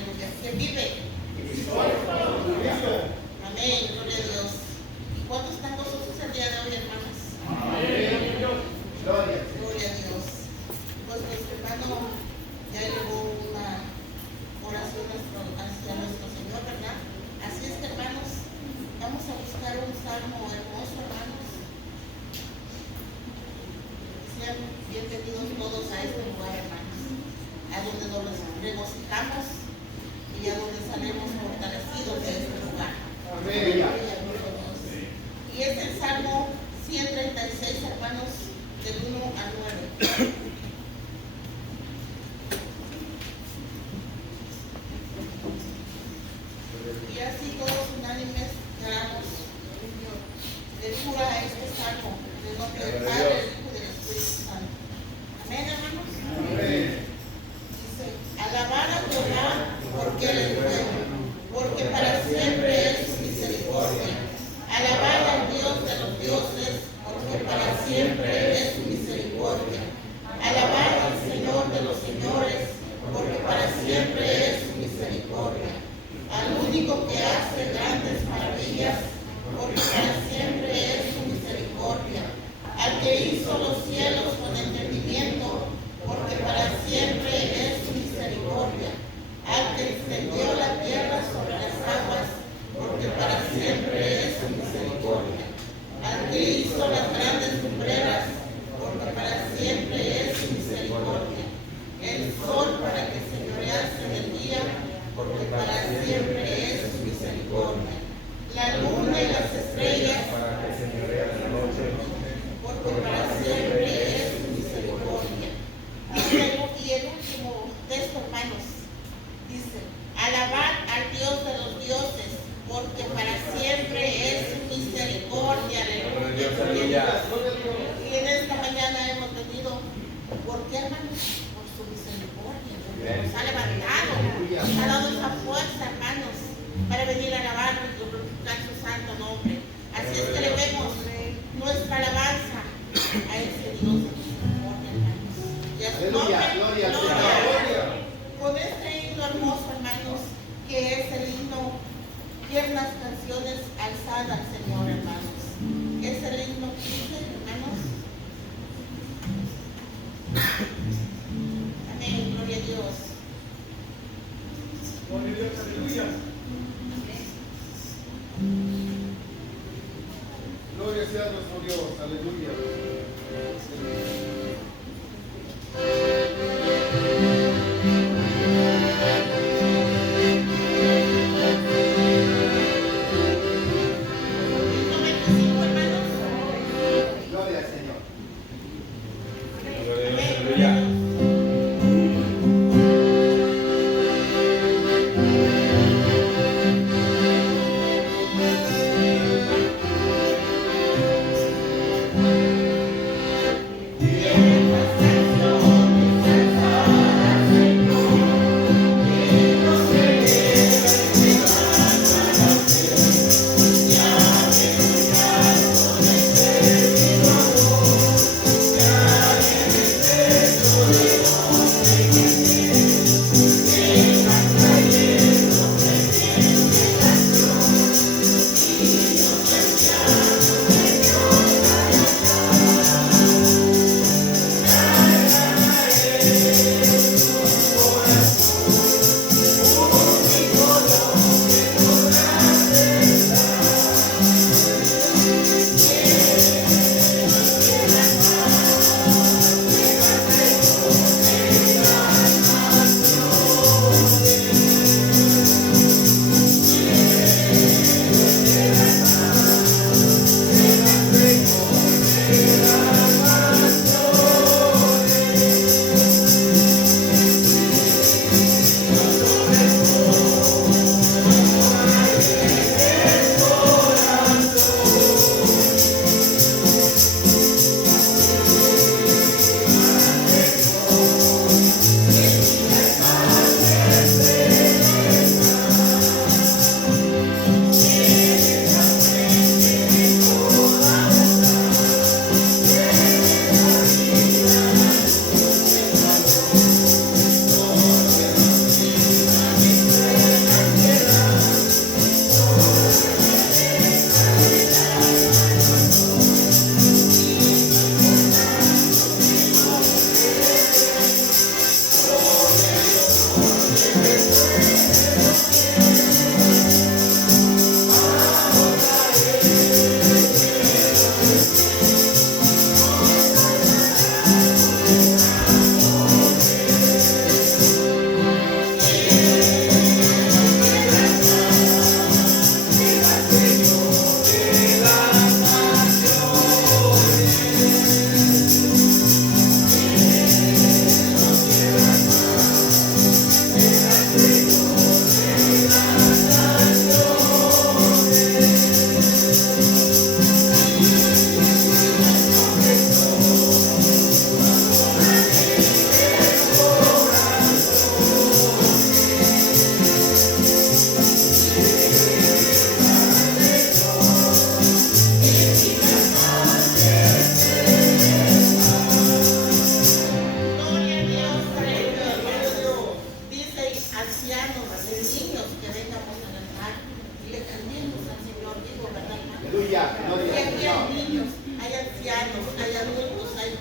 aleluya. ¿Quién vive? Amén, gloria a Dios. ¿Y cuántos están gozosos el día de hoy, hermanos? Amén. Gloria a Dios. Pues nuestro hermano ya llevó una oración hacia nuestro Señor, ¿verdad? Así es que, hermanos, vamos a buscar un salmo hermoso, hermanos. Sean bienvenidos todos a este lugar, hermanos, a donde nos regocijamos y a donde salimos fortalecidos de este lugar. Amén. Y es el Salmo 136, hermanos, del 1 al 9. Y así todos unánimes damos lectura a este salmo, en el nombre del Padre, del Hijo y del Espíritu Santo. Amén, hermanos. Amén. Dice, alabar a Jehová porque Él es bueno, porque para siempre es su misericordia. Alabar al Dios de los dioses, porque para siempre es su misericordia. Alabar al Señor de los señores, porque para siempre es su misericordia. Al único que hace grandes maravillas, porque para siempre es su misericordia. Al que hizo los cielos con entendimiento, porque para siempre es su misericordia. Al que extendió la tierra sobre las aguas, porque para siempre es su misericordia. Al que hizo las grandes lumbreras, porque para siempre es su misericordia. El sol para que señorease del día, porque para siempre es su misericordia. La luna y las estrellas, Para que señorea la noche. porque para siempre es su misericordia. Y el último texto, hermanos, dice, alabar al Dios de los dioses, porque para siempre es su misericordia. Aleluya. Y en esta mañana hemos venido, ¿por qué, hermanos? Por su misericordia, porque nos ha levantado, nos ha dado esa fuerza, hermanos, para venir a alabar y glorificar su santo nombre. Así es que le vemos nuestra alabanza a ese Dios de misericordia, hermanos. Y a su nombre, gloria. Con este himno hermoso, hermanos, que es el himno Tiernas Canciones Alzadas al Señor, hermanos. Es el himno 15, hermanos. Amén, gloria a Dios. Gloria a Dios, aleluya. Gloria sea a nuestro Dios, aleluya. Himno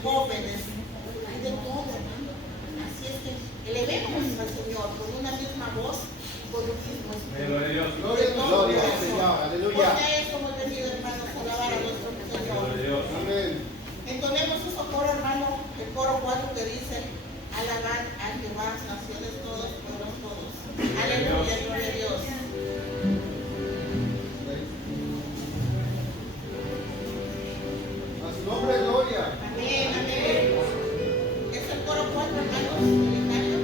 jóvenes, hay de todo, hermano. Así es que elevemos al Señor con una misma voz, con un mismo espíritu. Gloria a De Dios. todo Gloria al corazón. Señor. Aleluya. Porque a eso hemos venido, hermanos, a alabar a nuestro Señor. Amén. Entonemos su coro, hermano, el coro 4 que dice: alabar a Jehová, naciones todos, pueblos todos. Aleluya, gloria a Dios. A su nombre, gloria. Amén, amén. Es el coro 4, hermanos, solitario.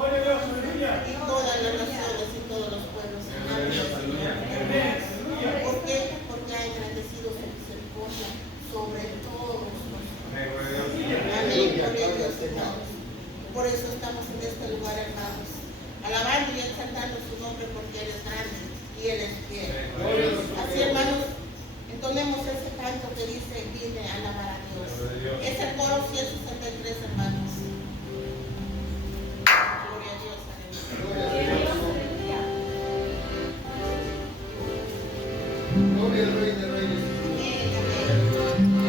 Gloria a Dios, y todas las naciones y todos los pueblos. ¿Por qué? Porque ha engrandecido su misericordia sobre todos nosotros. Amén, gloria a Dios, hermanos. Por eso estamos en este lugar, hermanos, alabando y exaltando su nombre, porque Él es grande y Él es fiel. Así, hermanos, entonemos ese canto que dice: vine a alabar a Dios. Es el coro 163, hermanos. Gloria a Dios, aleluya. Gloria al Rey de Reyes. Amén, amén. Alabar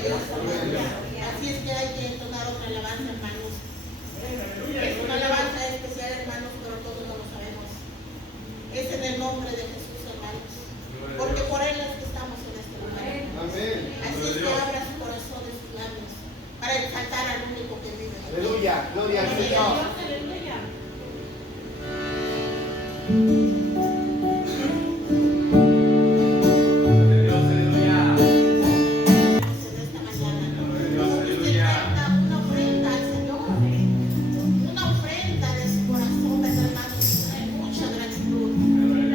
Dios, hermanos. Así es que hay que entonar otra alabanza, hermanos. Es una alabanza especial, hermanos, pero todos no lo sabemos. Es en el nombre de Jesús, hermanos. Porque por Él es que estamos en este lugar. Amén. Así es que abra su corazón y sus labios para exaltar al único que vive. Aleluya. Gloria al Señor. Aleluya. En esta mañana, usted traiga una ofrenda al Señor, una ofrenda de su corazón, ¿verdad, hermanos? Trae mucha gratitud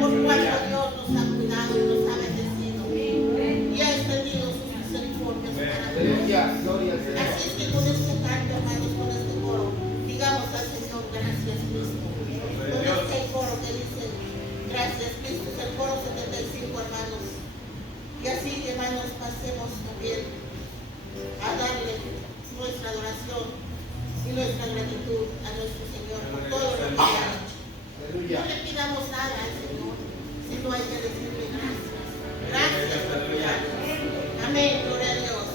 por cuanto Dios nos ha cuidado y nos ha bendecido y ha extendido sus misericordias para nosotros. Aleluya. Gloria al Señor. Así es que con este canto, hermanos, con este coro, digamos al Señor, gracias Cristo. Con este coro que dice, gracias Cristo, es el coro 75, hermanos. Y así, hermanos, pasemos también a darle nuestra adoración y nuestra gratitud a nuestro Señor por todo lo que ha hecho. Aleluya. No le pidamos nada al Señor, sino hay que decirle gracias. Gracias por cuidarnos. Amén, gloria a Dios.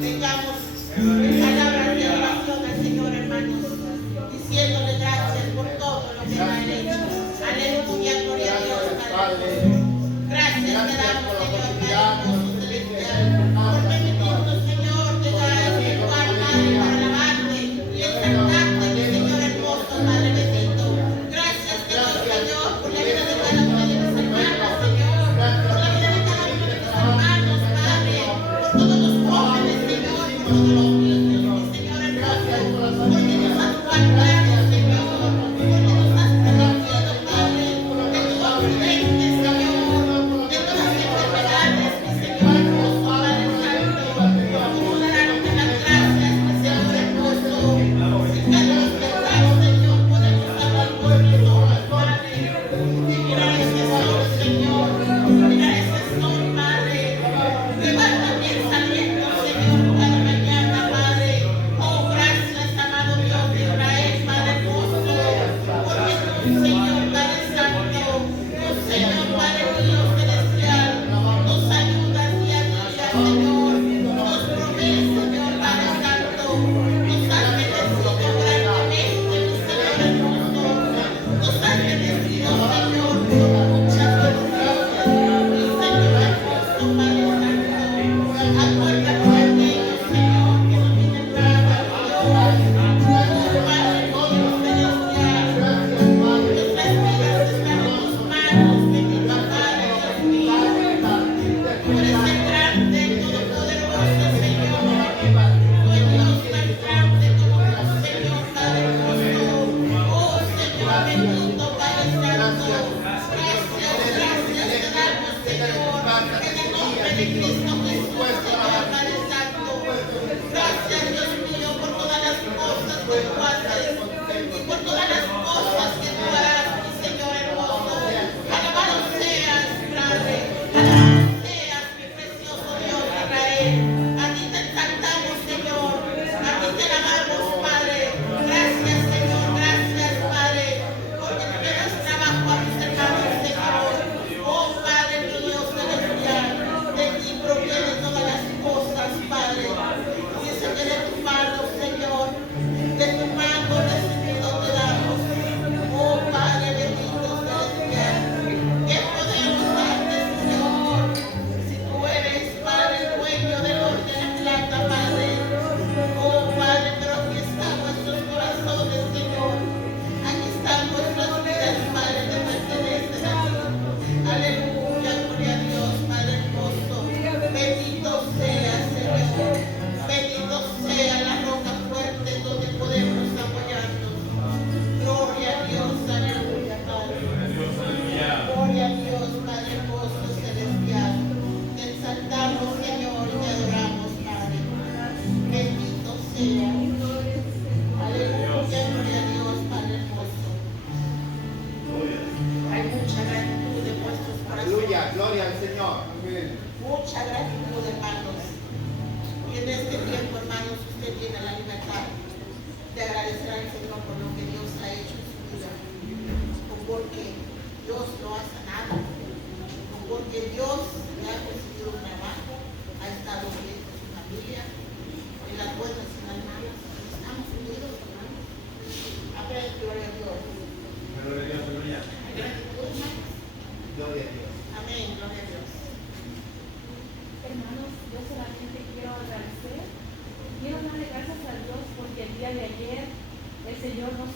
Tengamos palabras de oración al Señor, hermanos, diciéndole gracias por todo lo que ha hecho. Aleluya, gloria a Dios, Padre. Gracias te damos, Señor, Padre hermoso celestial, por permitirnos, Señor, llegar a este lugar, Padre, para alabarte y exaltarte, mi Señor hermoso, Padre bendito. Gracias te doy, Señor, por la vida de cada una de mis hermanas, Señor, por la vida de cada uno de mis hermanos, Padre, por todos los jóvenes, Señor, por todos los niños, mi Señor hermoso, porque nos has guardado, Señor, porque nos has protegido, Padre, de todo accidente, Señor, de todas enfermedades, mi Señor hermoso, Padre santo. Vamos a darte las gracias, mi Señor hermoso. Si cada despertar, Señor, podemos hablar con nosotros, Padre. Y mira ese sol, Señor, mira ese sol, Padre, que va también saliendo, Señor, cada mañana, Padre. Oh, gracias, amado Dios de Israel, Padre hermoso, porque tú, Señor, Padre santo, tú, Señor, Padre Dios celestial, nos ayudas día a día, Señor, nos provees, Señor, Padre santo, nos has bendecido grandemente, mi Señor hermoso, nos has bendecido, Señor, con muchas bendiciones, mi Señor hermoso, Padre santo, acuérdate de aquellos, Señor, que no tienen nada, Dios, oh, Padre Dios celestial, nuestras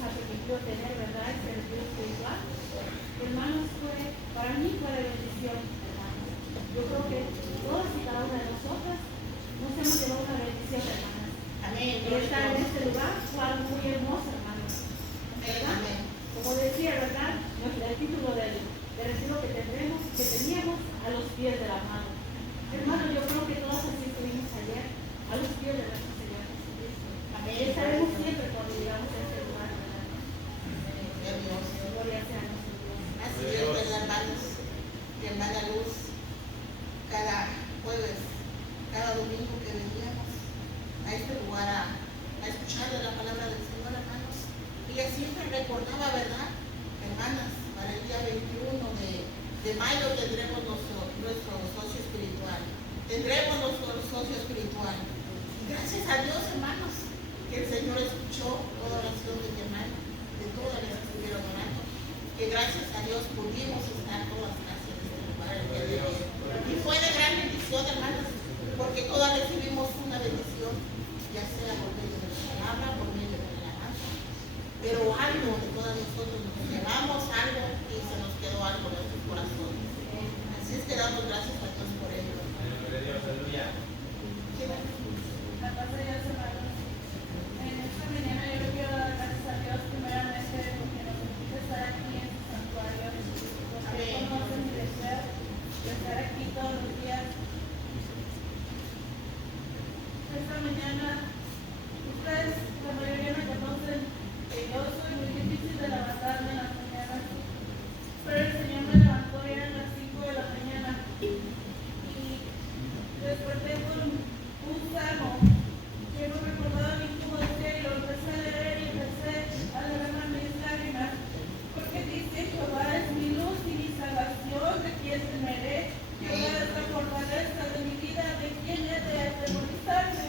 ha permitido tener, ¿verdad?, este retiro espiritual. Hermanos, para mí fue de bendición, hermanos. Yo creo que todas y cada una de nosotras nos hemos llevado una bendición, hermanas. Amén. Estar en este lugar fue algo muy hermoso, hermanos. Amén. Como decía, ¿verdad?, el título del retiro que teníamos a los pies de la mano. Hermanos, yo creo que todas así estuvimos ayer, a los pies de nuestro Señor Jesucristo. Amén. Y estaremos siempre cuando llegamos a este lugar, ¿verdad? Dios. Gloria sea a nuestro Dios. Así es, ¿verdad, hermanos? Mi hermana Luz, cada jueves, cada domingo que veníamos a este lugar a escuchar la palabra del Señor, hermanos, ella siempre recordaba, ¿verdad? Hermanas, para el día 21 de mayo tendremos nuestro socio espiritual. Tendremos nuestro socio espiritual. Y gracias a Dios, hermanos, que el Señor escuchó toda oración de mi hermana, de todas las que estuvieron orando. Que gracias a Dios pudimos estar todas gracias en este lugar el día de hoy. Y fue de gran bendición, hermanos, porque todas recibimos una bendición, ya sea por medio de la palabra, por medio de la alabanza. Pero algo de todas nosotros nos llevamos algo y se nos quedó algo en nuestros corazones. Así es que damos gracias a Dios por ello. Aleluya. La paz de Dios, hermanos. En esta mañana yo le quiero dar gracias a Dios primeramente porque nos permite estar aquí en su santuario, porque conoce mi deseo de estar aquí todos los días. Esta mañana, ustedes, la mayoría me conocen, que yo soy muy difícil de levantarme en las mañanas, pero el Señor me levantó ya a las 5 de la mañana y desperté con un salmo que me recordaba mi infancia y lo empecé a leer y empecé a derramar mis lágrimas, porque dice: Jehová es mi luz y mi salvación, ¿de quién temeré? Jehová es la fortaleza de mi vida, ¿de quién he de atemorizarme?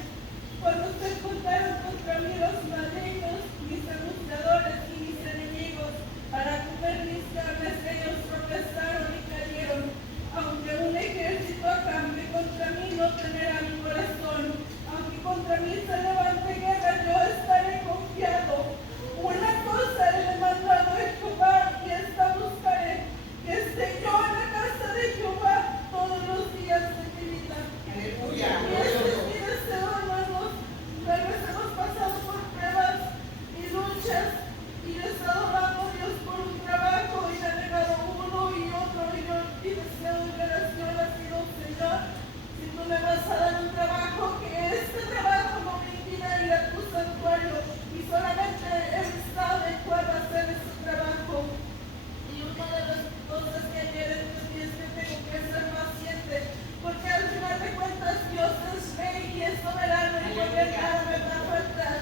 Cuando se juntaron contra mí los malignos, mis abusadores y mis enemigos, para comer mis carnes, ellos tropezaron y cayeron. Aunque un ejército acampe contra mí, no temerá mi corazón. Aunque contra mí se levante guerra, yo estaré confiado. Una cosa he demandado de Jehová y esta buscaré, que esté yo en la casa de Jehová todos los días de mi vida. Aleluya. Y este es mi deseo, hermanos. Tal vez hemos pasado por pruebas y luchas y he estado orando a Dios por un trabajo y me ha negado uno y otro y yo mi deseo de oración ha sido: Señor, si tú me vas a dar un trabajo, que este trabajo no me impida ir a tu santuario, y solamente Él sabe cuál va a ser ese trabajo. Y una de las cosas que ayer entendí es que tengo que ser paciente, porque al final de cuentas Dios es rey y es soberano y cualquier nada me va a faltar.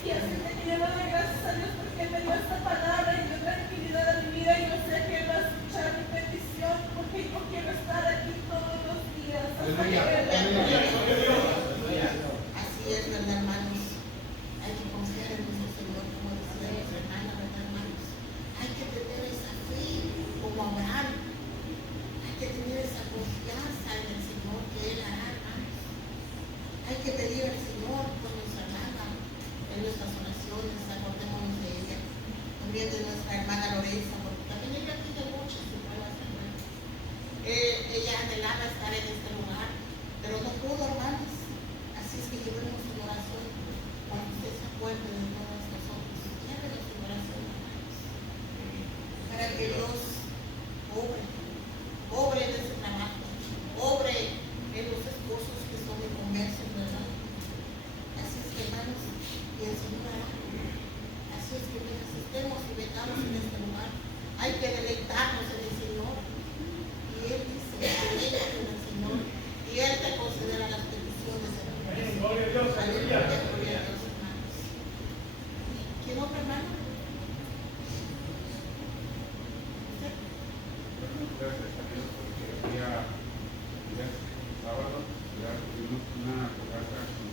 Y así que quiero darle gracias a Dios porque me dio esta palabra y dio tranquilidad a mi vida, y yo sé que Él va a escuchar mi petición, porque yo quiero estar aquí todos los días hasta que Él venga. Así es, ¿verdad, hermanos? Hay que confiar en nuestro Señor, como decía nuestra hermana, ¿verdad, hermanos? Hay que tener esa fe como Abraham. Hay que tener esa confianza en el Señor que Él hará, hermanos. Hay que pedir al Señor con nuestra hermana en nuestras oraciones, acordémonos de ella. También de nuestra hermana Lorenza, porque también ella tiene muchas pruebas, hermanos. Ella anhelaba estar en este lugar, pero no pudo, hermanos. Así es que llevemos en oración cuando usted se acuerde de todos nosotros. Llévenos en oración, hermanos, para que Dios obre en ese trabajo, obre en los esposos que son de comercio, ¿verdad? Así es que, hermanos, y el Señor hará. Así es que mientras estemos y vengamos en este lugar, hay que deleitarnos en el Señor. Y Él dice: deleítate en el Señor, y Él te concederá las peticiones. Gloria a Dios. Aleluya, gloria a Dios, hermanos. ¿Quién otro, hermano? ¿Usted? Gracias a Dios porque el día sábado ya tuvimos una fogata con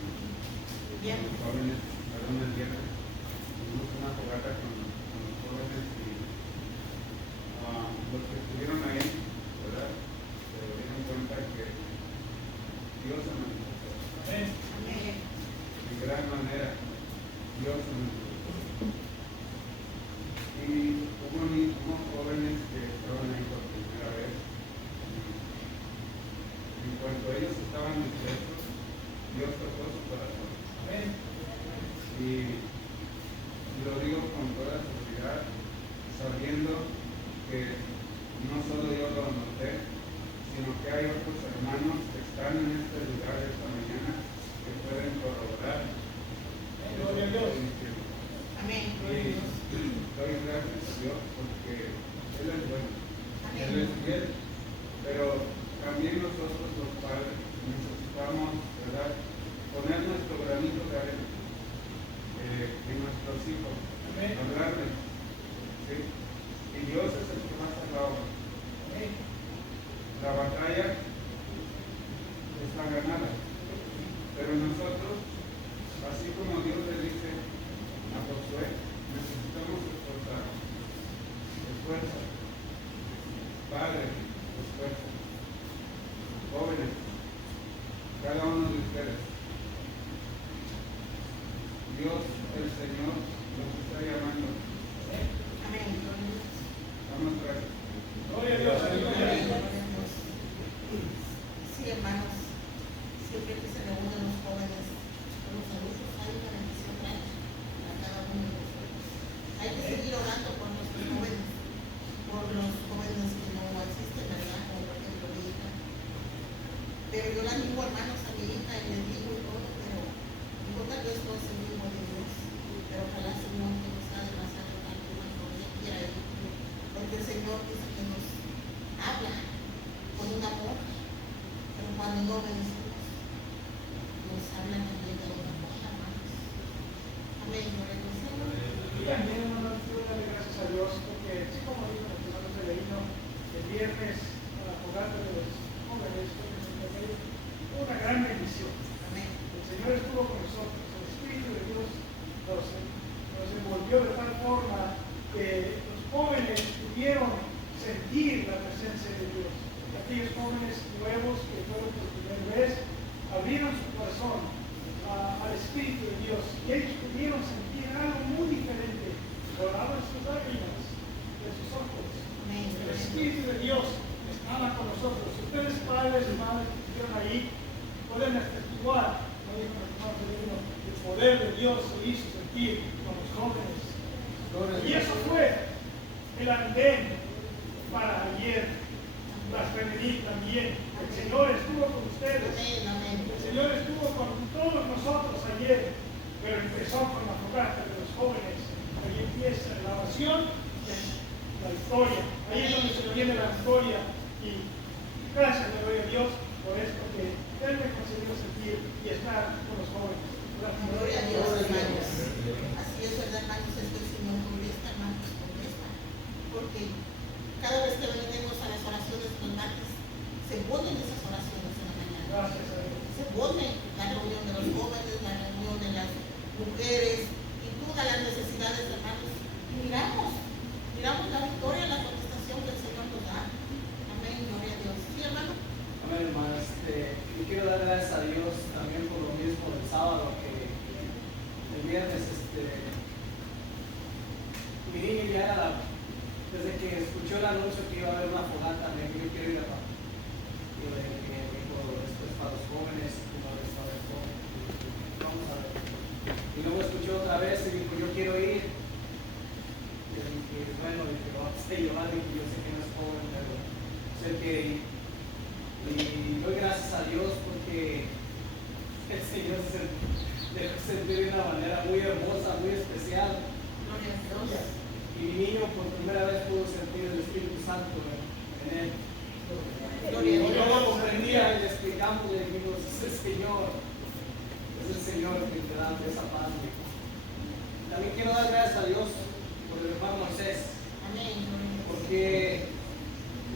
Bien. los jóvenes, perdón, el viernes tuvimos una fogata con los jóvenes y lo Dios porque Él es bueno, Él es fiel, pero también nosotros los padres necesitamos, ¿verdad?, poner nuestro granito de arena en nuestros hijos, hablarles, ¿sí? Y Dios es el que más hace la obra. La batalla está ganada, pero nosotros, así como Dios le dice a Josué, necesitamos esforzarnos. Esfuerza, padres, esfuerza, jóvenes, cada uno de ustedes. Dios, el Señor, los está llamando. Amén. Vamos a ver. Gloria a Dios. Sí, hermanos, siempre que se reúnen los jóvenes con los adultos, hay una bendición grande a cada uno de nosotros. Hay que seguir orando por nuestros jóvenes, por los jóvenes que no asisten, ¿verdad? Como por ejemplo mi hija. Pero yo la animo, hermanos, a mi hija y les digo y todo, pero importa que esto es el mismo de Dios. Pero ojalá el Señor que nos ha demasiado tanto más como ella quiera ir, porque el Señor dice que nos habla con un amor, pero cuando no obedecemos, nos habla también de otra cosa, hermanos. Amén, gloria a Dios. Y también, hermanos, quiero darle gracias a Dios porque, así como dijo el hermano Severino, el viernes a la fogata de los jóvenes, fue una gran bendición. Amén. El Señor estuvo con nosotros, el Espíritu de Dios nos envolvió de tal forma que los jóvenes pudieron sentir la presencia de Dios. Aquellos jóvenes nuevos que fueron por primera vez abrieron su corazón al Espíritu de Dios y ellos pudieron sentir algo muy diferente. Lloraban sus lágrimas de sus ojos. Amén. El Espíritu de Dios estaba con nosotros. Ustedes, padres y madres que estuvieron ahí, pueden atestiguar, como dijo el hermano Severino, el poder de Dios se hizo sentir con los jóvenes. Y eso fue el andén para ayer. Las femenil también. El Señor estuvo con ustedes. Amén, amén. El Señor estuvo con todos nosotros ayer, pero empezó con la fogata de los jóvenes. Ahí empieza la oración y la victoria. Ahí es donde se viene la victoria. Y gracias le doy a Dios por esto que Él me concedió sentir y estar con los jóvenes. Gracias. Gloria a Dios, hermanos. Así es, ¿verdad, hermanos? Es que el Señor contesta, hermanos, contesta. Porque cada vez que venimos a las oraciones de los martes, se ponen esas oraciones en la mañana. Gracias a Dios. Se pone la reunión de los jóvenes, la reunión de las mujeres y todas las necesidades, hermanos. Y miramos la victoria, la contestación que el Señor nos da. Amén, gloria a Dios. ¿Sí, hermano? Amén, hermano. Y quiero dar gracias a Dios también por lo mismo el sábado, que el viernes mi niño ya era desde que escuchó el anuncio que iba a haber una fogata, me dijo, yo quiero ir a papá. Y le dije, esto es para los jóvenes, como es para los jóvenes. Vamos a ver. Y luego escuchó otra vez y dijo, yo quiero ir. Y le dije, bueno, dije, vamos a llevar, y yo sé que no es joven, pero sé que ir. Y doy gracias a Dios porque el Señor se dejó sentir de una manera muy hermosa, muy especial. Gloria a Dios. Y mi niño por primera vez pudo sentir el Espíritu Santo en él. Gloria a Y Dios. no lo comprendía y le explicamos, le dijimos, es el Señor que te da esa paz. También quiero dar gracias a Dios por el hermano Moisés, Amén, gloria a Dios. porque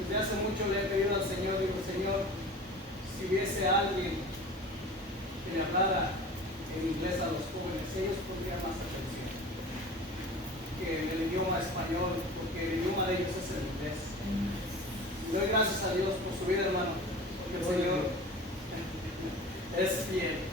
desde hace mucho le he pedido al Señor, digo, Señor, si hubiese alguien que le hablara en inglés a los jóvenes, ellos pondrían más atención que en el idioma español, porque el idioma de ellos es el inglés. Y doy gracias a Dios por su vida, hermano, porque el Señor es fiel.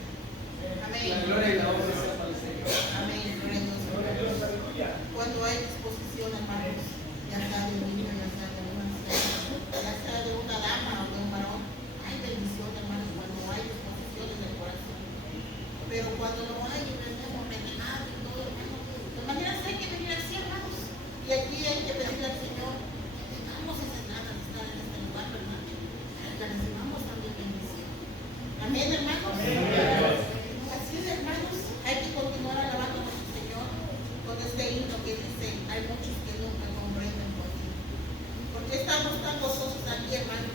Amén. La gloria y la honra sea para el Señor. Amén, gloria a Dios. Gloria a Dios, aleluya. Cuando hay disposición, hermanos, ya sea de un niño, ya sea de una anciana, ya sea de una dama o de un varón, hay bendición, hermanos, cuando hay disposición en el corazón. Pero cuando no hay, vendemos rellenado y todo, hermanos, de manera hay que venir así, hermanos. Y aquí hay que pedirle al Señor que tengamos esas ganas de estar en este lugar, ¿verdad? La estamos tan gozosos aquí, hermanos.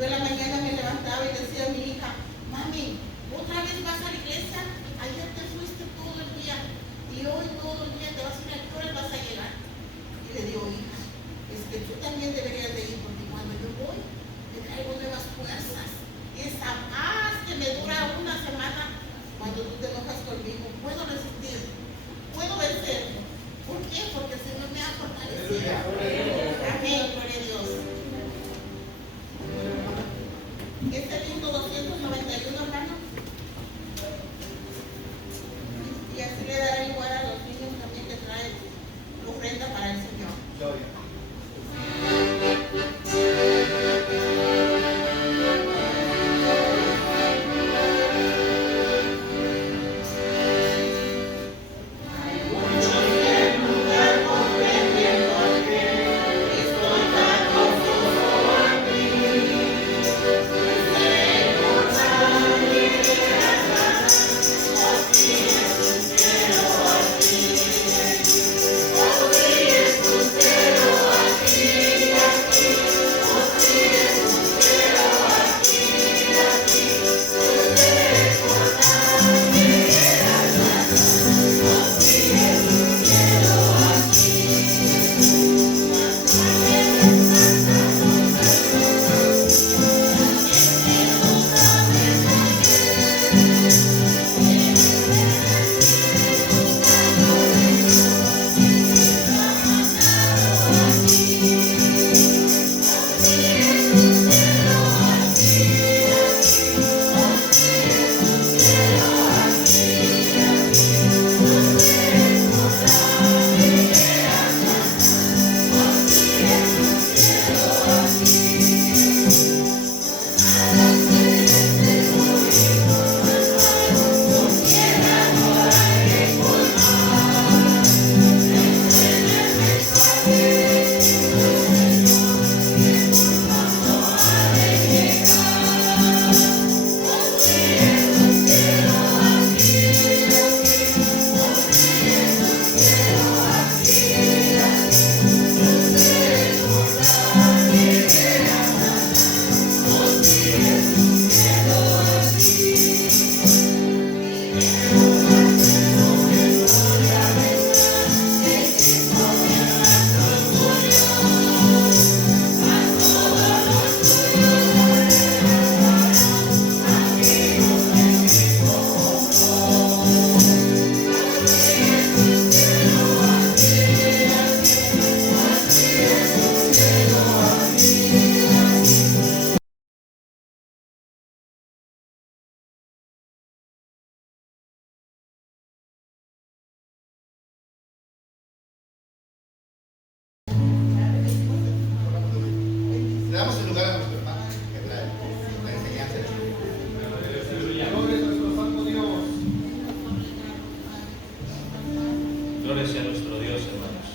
Yo en la mañana me levantaba y decía a mi hija, mami, ¿otra vez vas a la iglesia? Ayer te fuiste todo el día y hoy todo el día te vas a ir, ¿a qué hora vas a llegar? Y le digo, hija, es que tú también deberías de ir, porque cuando yo voy, me traigo nuevas fuerzas. Esa paz que me dura una semana, cuando tú te enojas conmigo, puedo resistir, puedo vencer. ¿Por qué? Porque el Señor me ha fortalecido. Amén, gloria a Dios. Este es el himno 291, hermano. Y así le dará igual a los niños también que traen ofrenda para el Señor. Gloria. Le damos el lugar a nuestro hermano que trae la enseñanza de su vida. Gloria a nuestro santo Dios. Gloria sea nuestro Dios, hermanos.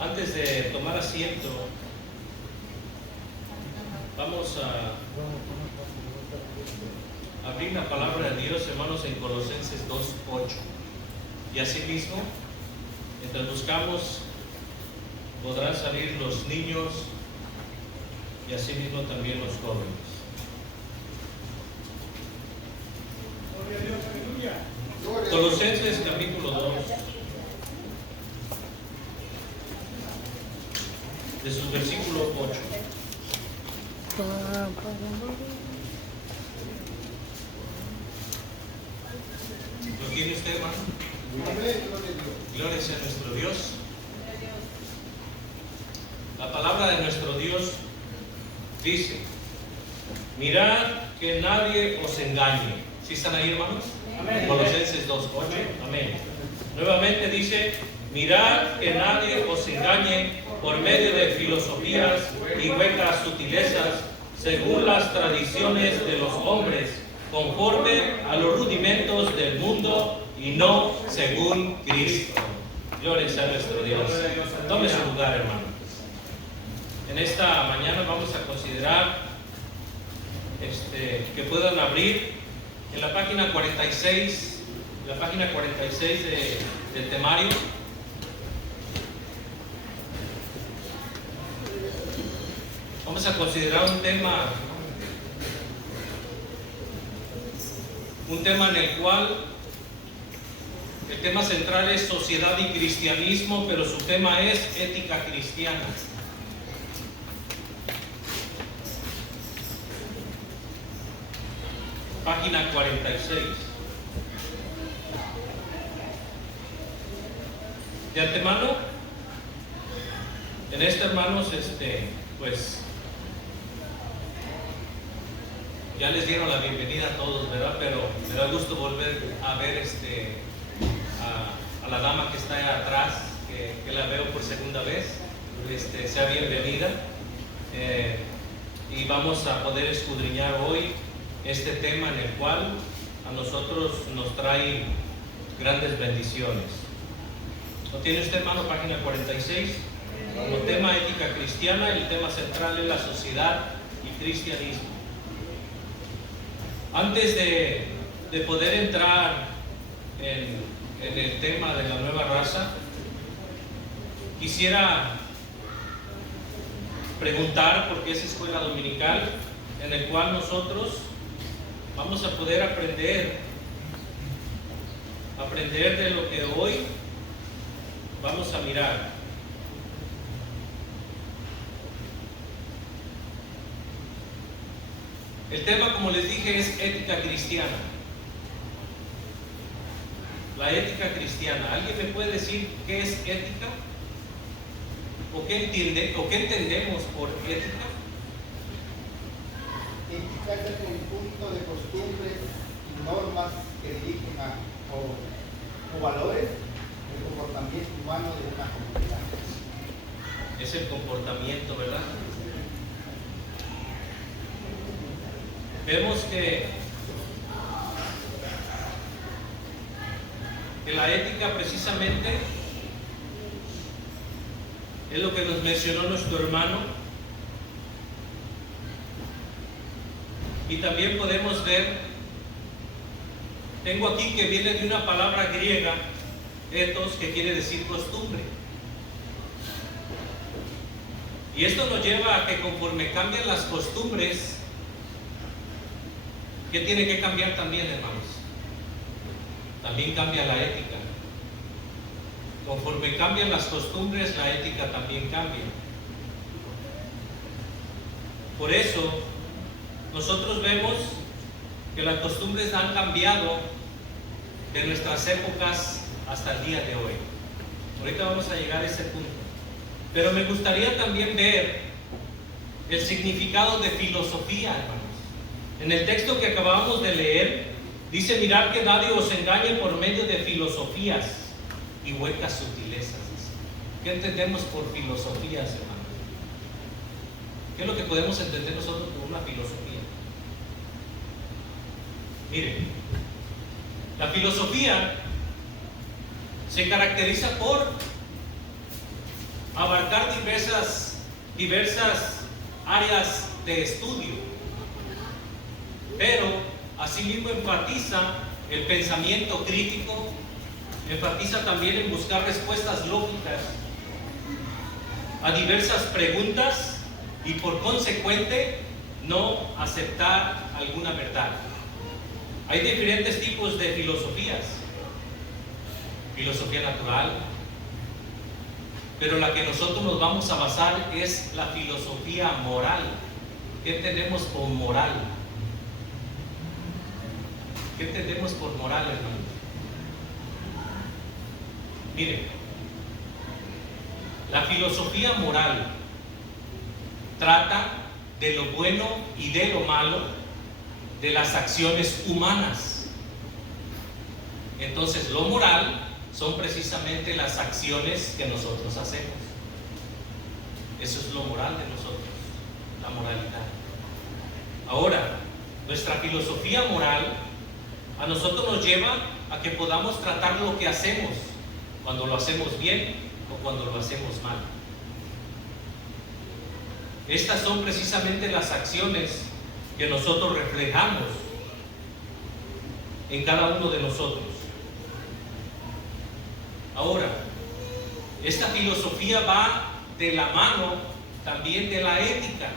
Antes de tomar asiento, vamos a abrir la palabra de Dios, hermanos, en Colosenses 2:8. Y asimismo, mientras buscamos, podrán salir los niños y asimismo también los jóvenes. Gloria a Dios, aleluya. Gloria a Dios. Colosenses capítulo 2, de sus versículos 8. ¿Lo tiene usted, hermano? Amén, gloria a Dios. Gloria sea nuestro Dios. La palabra de nuestro Dios dice: mirad que nadie os engañe. ¿Sí están ahí, hermanos? Amén. Colosenses 2:8. Amén. Nuevamente dice: mirad que nadie os engañe por medio de filosofías y huecas sutilezas, según las tradiciones de los hombres, conforme a los rudimentos del mundo y no según Cristo. Gloria sea nuestro Dios. Tome su lugar, hermano. En esta mañana vamos a considerar que puedan abrir en la página 46, del temario. Vamos a considerar un tema en el cual el tema central es sociedad y cristianismo, pero su tema es ética cristiana. Página 46. De antemano, en este, hermanos, pues ya les dieron la bienvenida a todos, ¿verdad? Pero me da gusto volver a ver a la dama que está ahí atrás, que la veo por segunda vez. Sea bienvenida. Y vamos a poder escudriñar hoy este tema en el cual a nosotros nos trae grandes bendiciones. ¿Lo tiene usted, hermano? Página 46. Como tema ética cristiana, el tema central es la sociedad y cristianismo. Antes de poder entrar en el tema de la nueva raza, quisiera preguntar, porque es escuela dominical en el cual nosotros vamos a poder aprender de lo que hoy vamos a mirar. El tema, como les dije, es ética cristiana. La ética cristiana. ¿Alguien me puede decir qué es ética? ¿O qué entendemos por ética? Ética es el conjunto de costumbres y normas que dirigen o valores el comportamiento humano de una comunidad. Es el comportamiento, ¿verdad? Vemos que la ética precisamente es lo que nos mencionó nuestro hermano, y también podemos ver, tengo aquí que viene de una palabra griega, ethos, que quiere decir costumbre. Y esto nos lleva a que conforme cambian las costumbres, ¿qué tiene que cambiar también, hermanos? También cambia la ética. Conforme cambian las costumbres, la ética también cambia. Por eso, nosotros vemos que las costumbres han cambiado de nuestras épocas hasta el día de hoy. Ahorita vamos a llegar a ese punto. Pero me gustaría también ver el significado de filosofía, hermanos. En el texto que acabamos de leer, dice: mirad que nadie os engañe por medio de filosofías y huecas sutilezas. ¿Qué entendemos por filosofías, hermanos? ¿Qué es lo que podemos entender nosotros por una filosofía? Miren, la filosofía se caracteriza por abarcar diversas áreas de estudio, pero asimismo enfatiza el pensamiento crítico, enfatiza también en buscar respuestas lógicas a diversas preguntas y por consecuente no aceptar alguna verdad. Hay diferentes tipos de filosofías: filosofía natural, pero la que nosotros nos vamos a basar es la filosofía moral. ¿Qué entendemos por moral? ¿Qué entendemos por moral, hermano? Miren, la filosofía moral trata de lo bueno y de lo malo de las acciones humanas. Entonces, lo moral son precisamente las acciones que nosotros hacemos. Eso es lo moral de nosotros, la moralidad. Ahora, nuestra filosofía moral a nosotros nos lleva a que podamos tratar lo que hacemos, cuando lo hacemos bien o cuando lo hacemos mal. Estas son precisamente las acciones que nosotros reflejamos en cada uno de nosotros. Ahora, esta filosofía va de la mano también de la ética.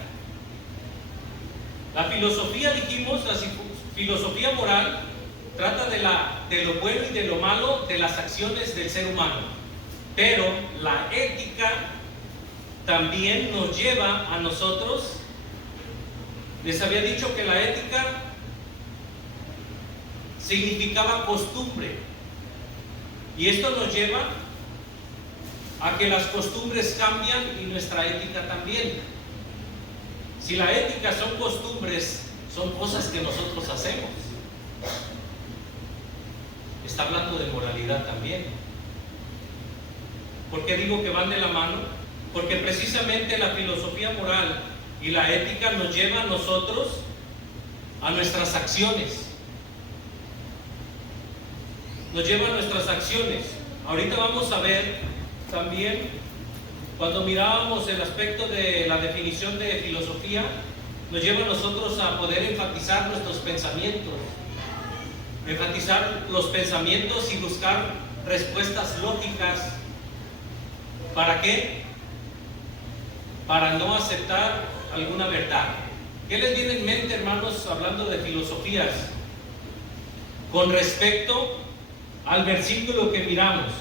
La filosofía, dijimos, la filosofía moral trata de lo bueno y de lo malo de las acciones del ser humano. Pero la ética también nos lleva a nosotros. Les había dicho que la ética significaba costumbre. Y esto nos lleva a que las costumbres cambian y nuestra ética también. Si la ética son costumbres, son cosas que nosotros hacemos. Está hablando de moralidad también. ¿Por qué digo que van de la mano? Porque precisamente la filosofía moral y la ética nos lleva a nosotros a nuestras acciones. Nos lleva a nuestras acciones. Ahorita vamos a ver también, cuando mirábamos el aspecto de la definición de filosofía, nos lleva a nosotros a poder enfatizar nuestros pensamientos. Enfatizar los pensamientos y buscar respuestas lógicas. ¿Para qué? Para no aceptar alguna verdad. ¿Qué les viene en mente, hermanos, hablando de filosofías? Con respecto al versículo que miramos.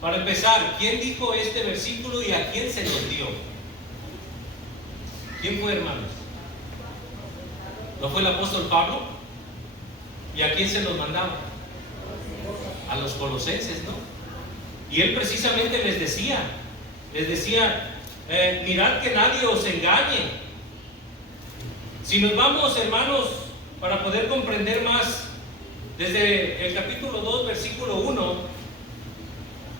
Para empezar, ¿quién dijo este versículo y a quién se nos dio? ¿Quién fue, hermanos? ¿No fue el apóstol Pablo? ¿Y a quién se nos mandaba? A los colosenses, ¿no? Y él precisamente les decía, mirad que nadie os engañe. Si nos vamos, hermanos, para poder comprender más, desde el capítulo 2, versículo 1,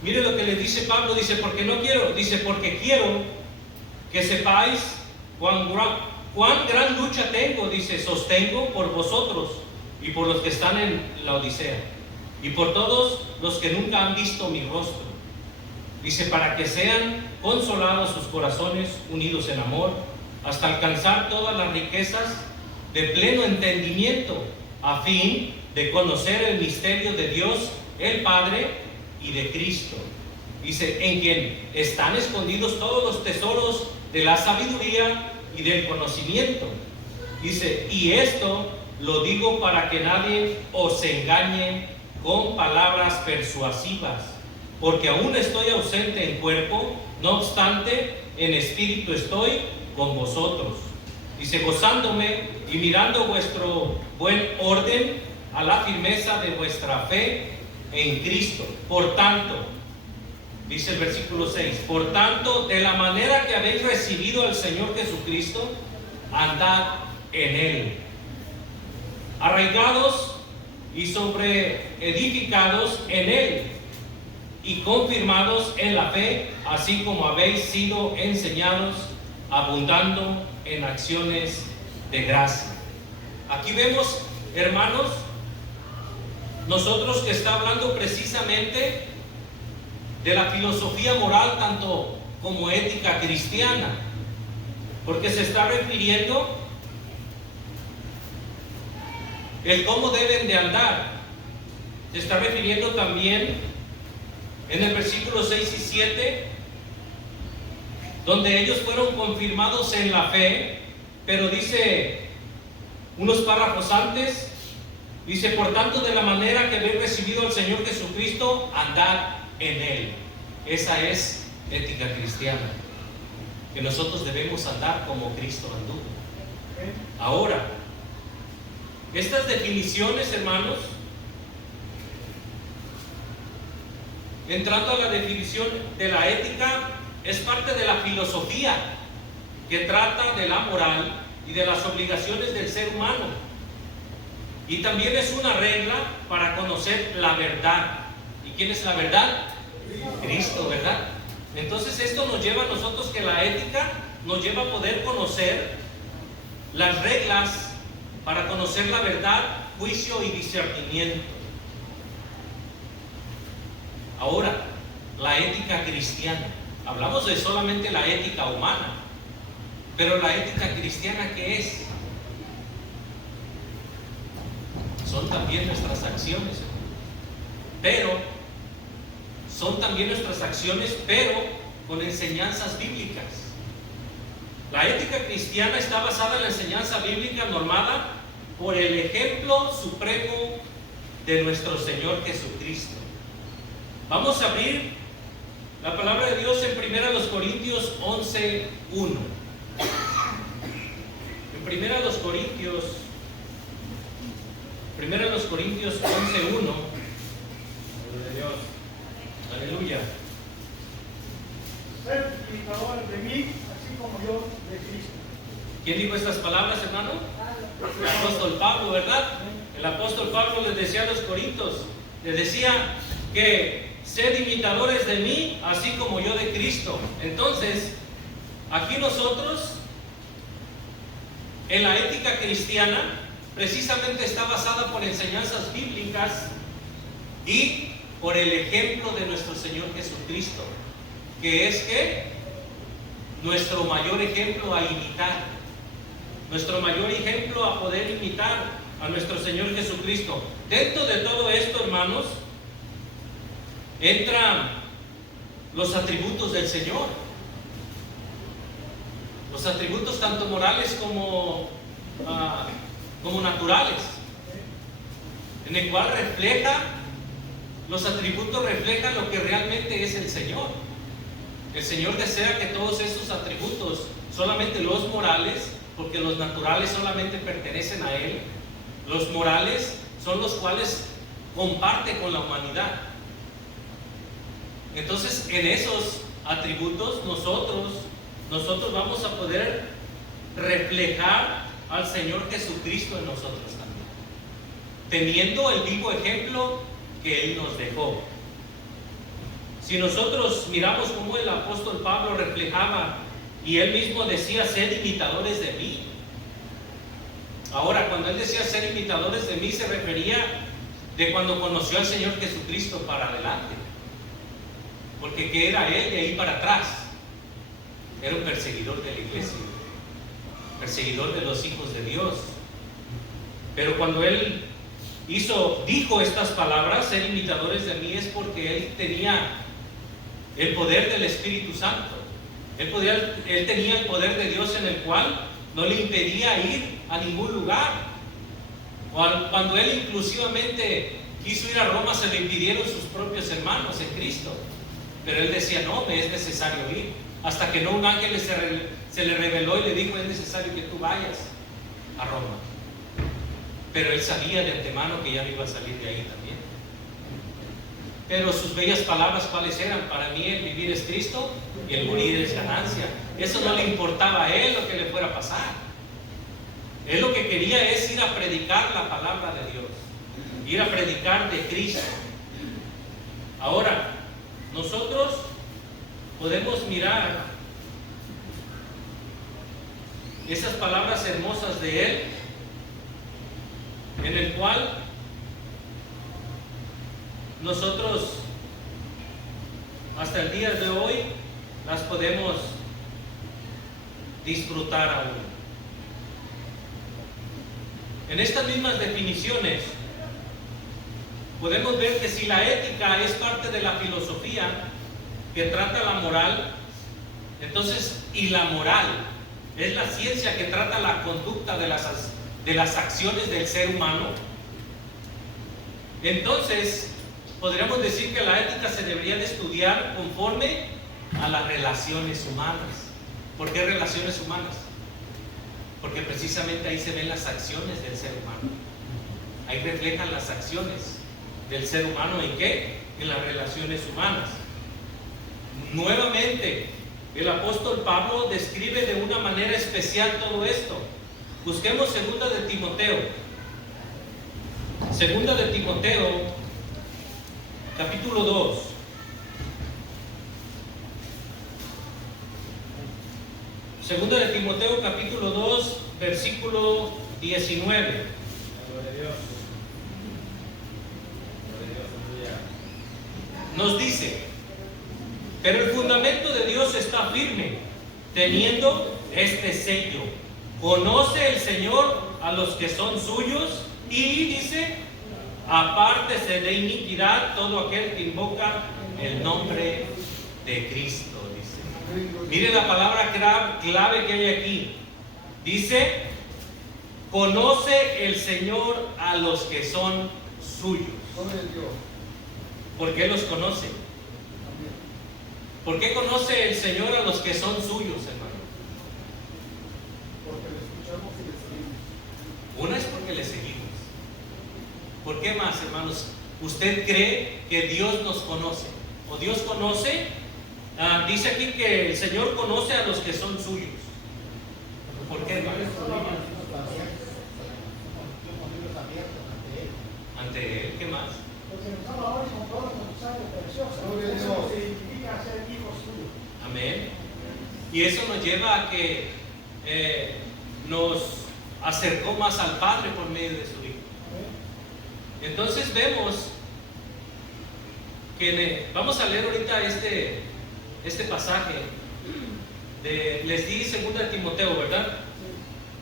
mire lo que le dice Pablo, dice, porque quiero que sepáis cuán gran lucha tengo, dice, sostengo por vosotros y por los que están en la Odisea y por todos los que nunca han visto mi rostro. Dice, para que sean consolados sus corazones unidos en amor, hasta alcanzar todas las riquezas de pleno entendimiento, a fin de conocer el misterio de Dios, el Padre, y de Cristo. Dice, en quien están escondidos todos los tesoros de la sabiduría y del conocimiento. Dice, y esto lo digo para que nadie os engañe con palabras persuasivas, porque aún estoy ausente en cuerpo, no obstante en espíritu estoy con vosotros. Dice, gozándome y mirando vuestro buen orden a la firmeza de vuestra fe en Cristo. Por tanto, dice el versículo 6, por tanto, de la manera que habéis recibido al Señor Jesucristo, andad en Él, arraigados y sobreedificados en Él, y confirmados en la fe, así como habéis sido enseñados, abundando en acciones de gracia. Aquí vemos, hermanos, nosotros que está hablando precisamente de la filosofía moral tanto como ética cristiana, porque se está refiriendo el cómo deben de andar. Se está refiriendo también en el versículo 6 y 7, donde ellos fueron confirmados en la fe, pero dice unos párrafos antes, dice, por tanto, de la manera que habéis recibido al Señor Jesucristo, andad en Él. Esa es ética cristiana, que nosotros debemos andar como Cristo anduvo. Ahora, estas definiciones, hermanos, entrando a la definición de la ética, es parte de la filosofía que trata de la moral y de las obligaciones del ser humano. Y también es una regla para conocer la verdad. ¿Y quién es la verdad? Cristo, ¿verdad? Entonces esto nos lleva a nosotros, que la ética nos lleva a poder conocer las reglas para conocer la verdad, juicio y discernimiento. Ahora, la ética cristiana. Hablamos de solamente la ética humana, pero la ética cristiana, ¿qué es? Son también nuestras acciones, pero son también nuestras acciones, pero con enseñanzas bíblicas. La ética cristiana está basada en la enseñanza bíblica normada por el ejemplo supremo de nuestro Señor Jesucristo. Vamos a abrir la palabra de Dios en 1 Corintios 11:1. En 1 Corintios 11:1. Aleluya. Ser imitador de mí, así como yo de Cristo. ¿Quién dijo estas palabras, hermano? El apóstol Pablo, ¿verdad? El apóstol Pablo les decía a los corintios, les decía que sed imitadores de mí, así como yo de Cristo. Entonces, aquí nosotros, en la ética cristiana, precisamente está basada por enseñanzas bíblicas y por el ejemplo de nuestro Señor Jesucristo, que es que nuestro mayor ejemplo a imitar, nuestro mayor ejemplo a poder imitar a nuestro Señor Jesucristo. Dentro de todo esto, hermanos, entran los atributos del Señor, los atributos tanto morales como naturales, en el cual los atributos reflejan lo que realmente es el Señor. El Señor desea que todos esos atributos, solamente los morales, porque los naturales solamente pertenecen a Él, los morales son los cuales comparte con la humanidad. Entonces, en esos atributos nosotros vamos a poder reflejar al Señor Jesucristo en nosotros también, teniendo el vivo ejemplo que Él nos dejó. Si nosotros miramos cómo el apóstol Pablo reflejaba, y él mismo decía, sed imitadores de mí. Ahora, cuando él decía ser imitadores de mí, se refería de cuando conoció al Señor Jesucristo para adelante. Porque ¿qué era él de ahí para atrás? Era un perseguidor de la iglesia, perseguidor de los hijos de Dios. Pero cuando él dijo estas palabras, ser imitadores de mí, es porque él tenía el poder del Espíritu Santo. Él tenía el poder de Dios, en el cual no le impedía ir a ningún lugar. Cuando él inclusivamente quiso ir a Roma, se lo impidieron sus propios hermanos en Cristo. Pero él decía, no, me es necesario ir. Hasta que no un ángel se le reveló y le dijo, es necesario que tú vayas a Roma. Pero él sabía de antemano que ya no iba a salir de ahí también. Pero sus bellas palabras, ¿cuáles eran? Para mí el vivir es Cristo y el morir es ganancia. Eso no le importaba a él lo que le fuera a pasar. Él lo que quería es ir a predicar la palabra de Dios, ir a predicar de Cristo. Ahora, nosotros podemos mirar esas palabras hermosas de Él, en el cual nosotros hasta el día de hoy las podemos disfrutar aún. En estas mismas definiciones podemos ver que si la ética es parte de la filosofía que trata la moral, entonces, y la moral es la ciencia que trata la conducta de las acciones del ser humano, entonces podríamos decir que la ética se debería de estudiar conforme a las relaciones humanas. ¿Por qué relaciones humanas? Porque precisamente ahí se ven las acciones del ser humano. Ahí reflejan las acciones del ser humano. ¿En qué? En las relaciones humanas. Nuevamente, el apóstol Pablo describe de una manera especial todo esto. Busquemos segunda de Timoteo. Segunda de Timoteo, capítulo 2. Segunda de Timoteo, capítulo 2, versículo 19. Nos dice: pero el fundamento de Dios está firme, teniendo este sello: conoce el Señor a los que son suyos, y dice: apártese de iniquidad todo aquel que invoca el nombre de Cristo. Dice. Mire la palabra clave que hay aquí. Dice, conoce el Señor a los que son suyos. Gloria a Dios. ¿Por qué los conoce? Amén. ¿Por qué conoce el Señor a los que son suyos, hermano? Porque le escuchamos y le seguimos. Una es porque le seguimos. ¿Por qué más, hermanos? ¿Usted cree que Dios nos conoce? ¿O Dios conoce? Dice aquí que el Señor conoce a los que son suyos. ¿Por qué, hermano? Somos libros abiertos ante Él. Ante Él, ¿qué más? Porque nos ama hoy con toda su sangre preciosa. Gloria a Dios. Eso se identifica a ser hijos suyos. Amén. Y eso nos lleva a que nos acercó más al Padre por medio de su Hijo. Entonces vemos que vamos a leer ahorita este pasaje les di 2 de Timoteo, ¿verdad?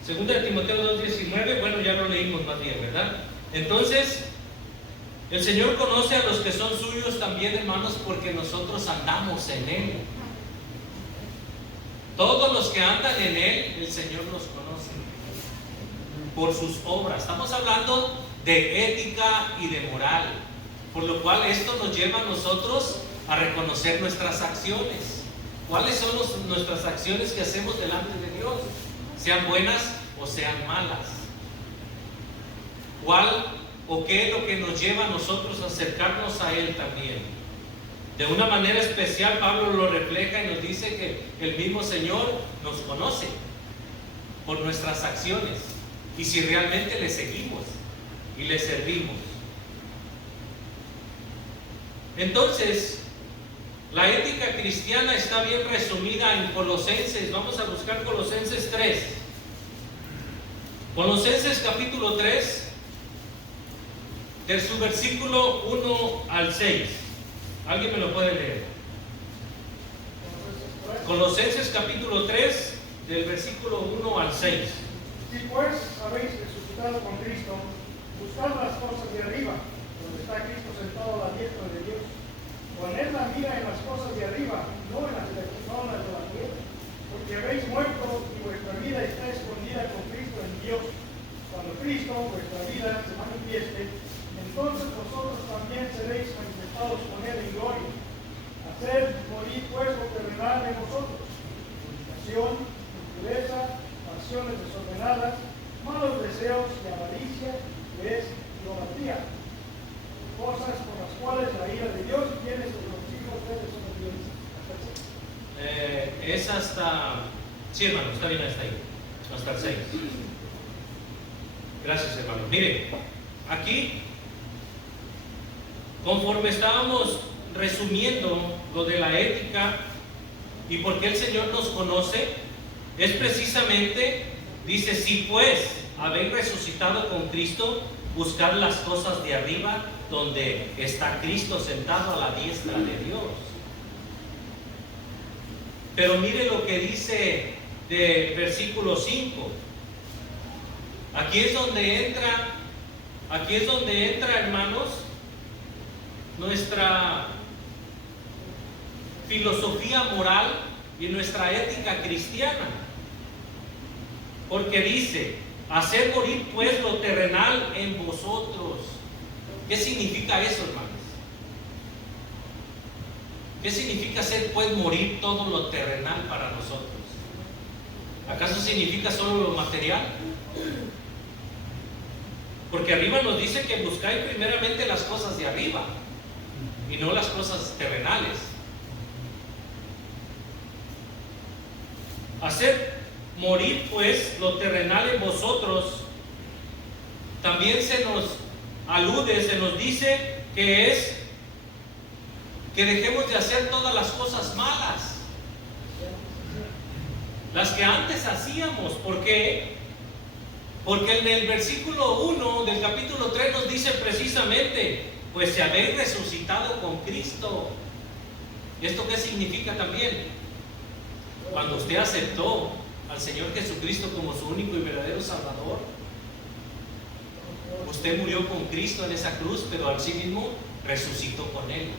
2 de Timoteo 2:19, bueno, ya lo leímos más bien, ¿verdad? Entonces, el Señor conoce a los que son suyos también, hermanos, porque nosotros andamos en Él. Todos los que andan en Él, el Señor los conoce por sus obras. Estamos hablando de ética y de moral, por lo cual esto nos lleva a nosotros a reconocer nuestras acciones. ¿Cuáles son nuestras acciones que hacemos delante de Dios? Sean buenas o sean malas. ¿Cuál o qué es lo que nos lleva a nosotros a acercarnos a Él también? De una manera especial, Pablo lo refleja y nos dice que el mismo Señor nos conoce por nuestras acciones y si realmente le seguimos y le servimos. Entonces, la ética cristiana está bien resumida en Colosenses. Vamos a buscar Colosenses 3. Colosenses capítulo 3, de su versículo 1 al 6. ¿Alguien me lo puede leer? Colosenses capítulo 3, del versículo 1 al 6. Si pues habéis resucitado con Cristo, buscad las cosas de arriba, donde está Cristo sentado a la diestra de Dios. Poned la mira en las cosas de arriba, no en las de la tierra, porque habéis muerto y vuestra vida está escondida con Cristo en Dios. Cuando Cristo, vuestra vida, se manifieste, entonces vosotros también seréis manifestados con Él en gloria. Haced morir pues lo terrenal en vosotros: fornicación, impureza, pasiones desordenadas, malos deseos y avaricia, que es idolatría. Cosas por las cuales la ira de Dios viene sobre los hijos de desobediencia. Es hasta... Sí, hermano, está bien hasta ahí. Hasta el 6. Gracias, hermano. Mire, aquí, conforme estábamos resumiendo lo de la ética y por qué el Señor nos conoce, es precisamente, dice, si pues habéis resucitado con Cristo, buscar las cosas de arriba, donde está Cristo sentado a la diestra de Dios. Pero mire lo que dice de versículo 5. Aquí es donde entra, hermanos, nuestra filosofía moral y nuestra ética cristiana. Porque dice, hacer morir pues lo terrenal en vosotros. ¿Qué significa eso, hermanos? ¿Qué significa hacer pues morir todo lo terrenal para nosotros? ¿Acaso significa solo lo material? Porque arriba nos dice que buscáis primeramente las cosas de arriba y no las cosas terrenales. Hacer morir pues lo terrenal en vosotros, también se nos alude, se nos dice que es que dejemos de hacer todas las cosas malas, las que antes hacíamos. ¿Por qué? Porque en el versículo 1 del capítulo 3 nos dice precisamente, pues si habéis resucitado con Cristo. ¿Esto qué significa también? Cuando usted aceptó al Señor Jesucristo como su único y verdadero Salvador, usted murió con Cristo en esa cruz, pero asimismo resucitó con Él.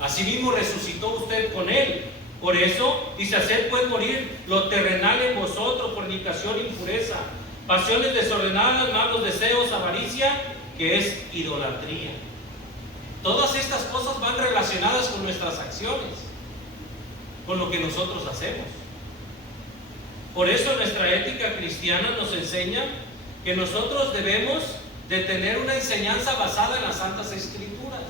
Asimismo resucitó usted con Él. Por eso dice: haced pues morir lo terrenal en vosotros, fornicación, impureza, pasiones desordenadas, malos deseos, avaricia, que es idolatría. Todas estas cosas van relacionadas con nuestras acciones, con lo que nosotros hacemos. Por eso nuestra ética cristiana nos enseña que nosotros debemos de tener una enseñanza basada en las Santas Escrituras.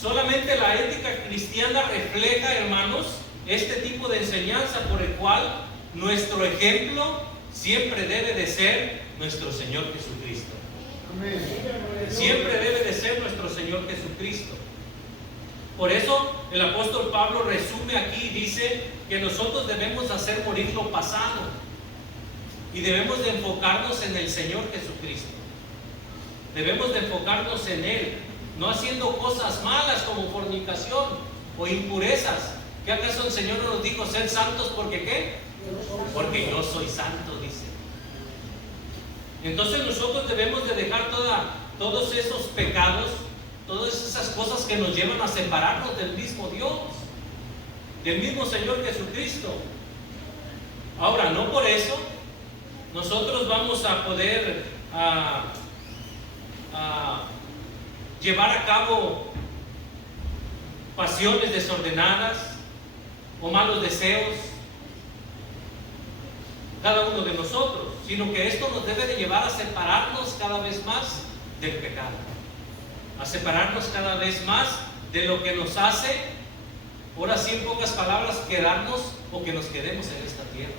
Solamente la ética cristiana refleja, hermanos, este tipo de enseñanza, por el cual nuestro ejemplo siempre debe de ser nuestro Señor Jesucristo. Siempre debe de ser nuestro Señor Jesucristo. Por eso el apóstol Pablo resume aquí y dice que nosotros debemos hacer morir lo pasado y debemos de enfocarnos en el Señor Jesucristo. Debemos de enfocarnos en Él, no haciendo cosas malas como fornicación o impurezas. ¿Qué acaso el Señor no nos dijo ser santos porque qué? Porque yo soy santo, dice. Entonces nosotros debemos de dejar todos esos pecados, todas esas cosas que nos llevan a separarnos del mismo Dios, del mismo Señor Jesucristo. Ahora, no por eso nosotros vamos a poder llevar a cabo pasiones desordenadas o malos deseos, cada uno de nosotros, sino que esto nos debe de llevar a separarnos cada vez más del pecado, a separarnos cada vez más de lo que nos hace, ahora sí, en pocas palabras, quedarnos o que nos quedemos en esta tierra.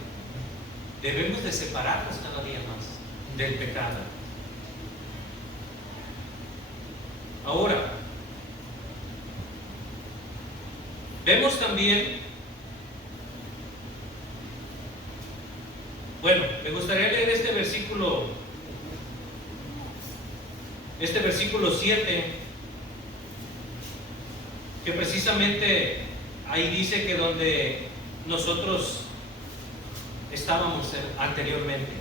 Debemos de separarnos cada día más del pecado. Ahora, vemos también, bueno, me gustaría leer este versículo 7, que precisamente ahí dice que donde nosotros estábamos anteriormente.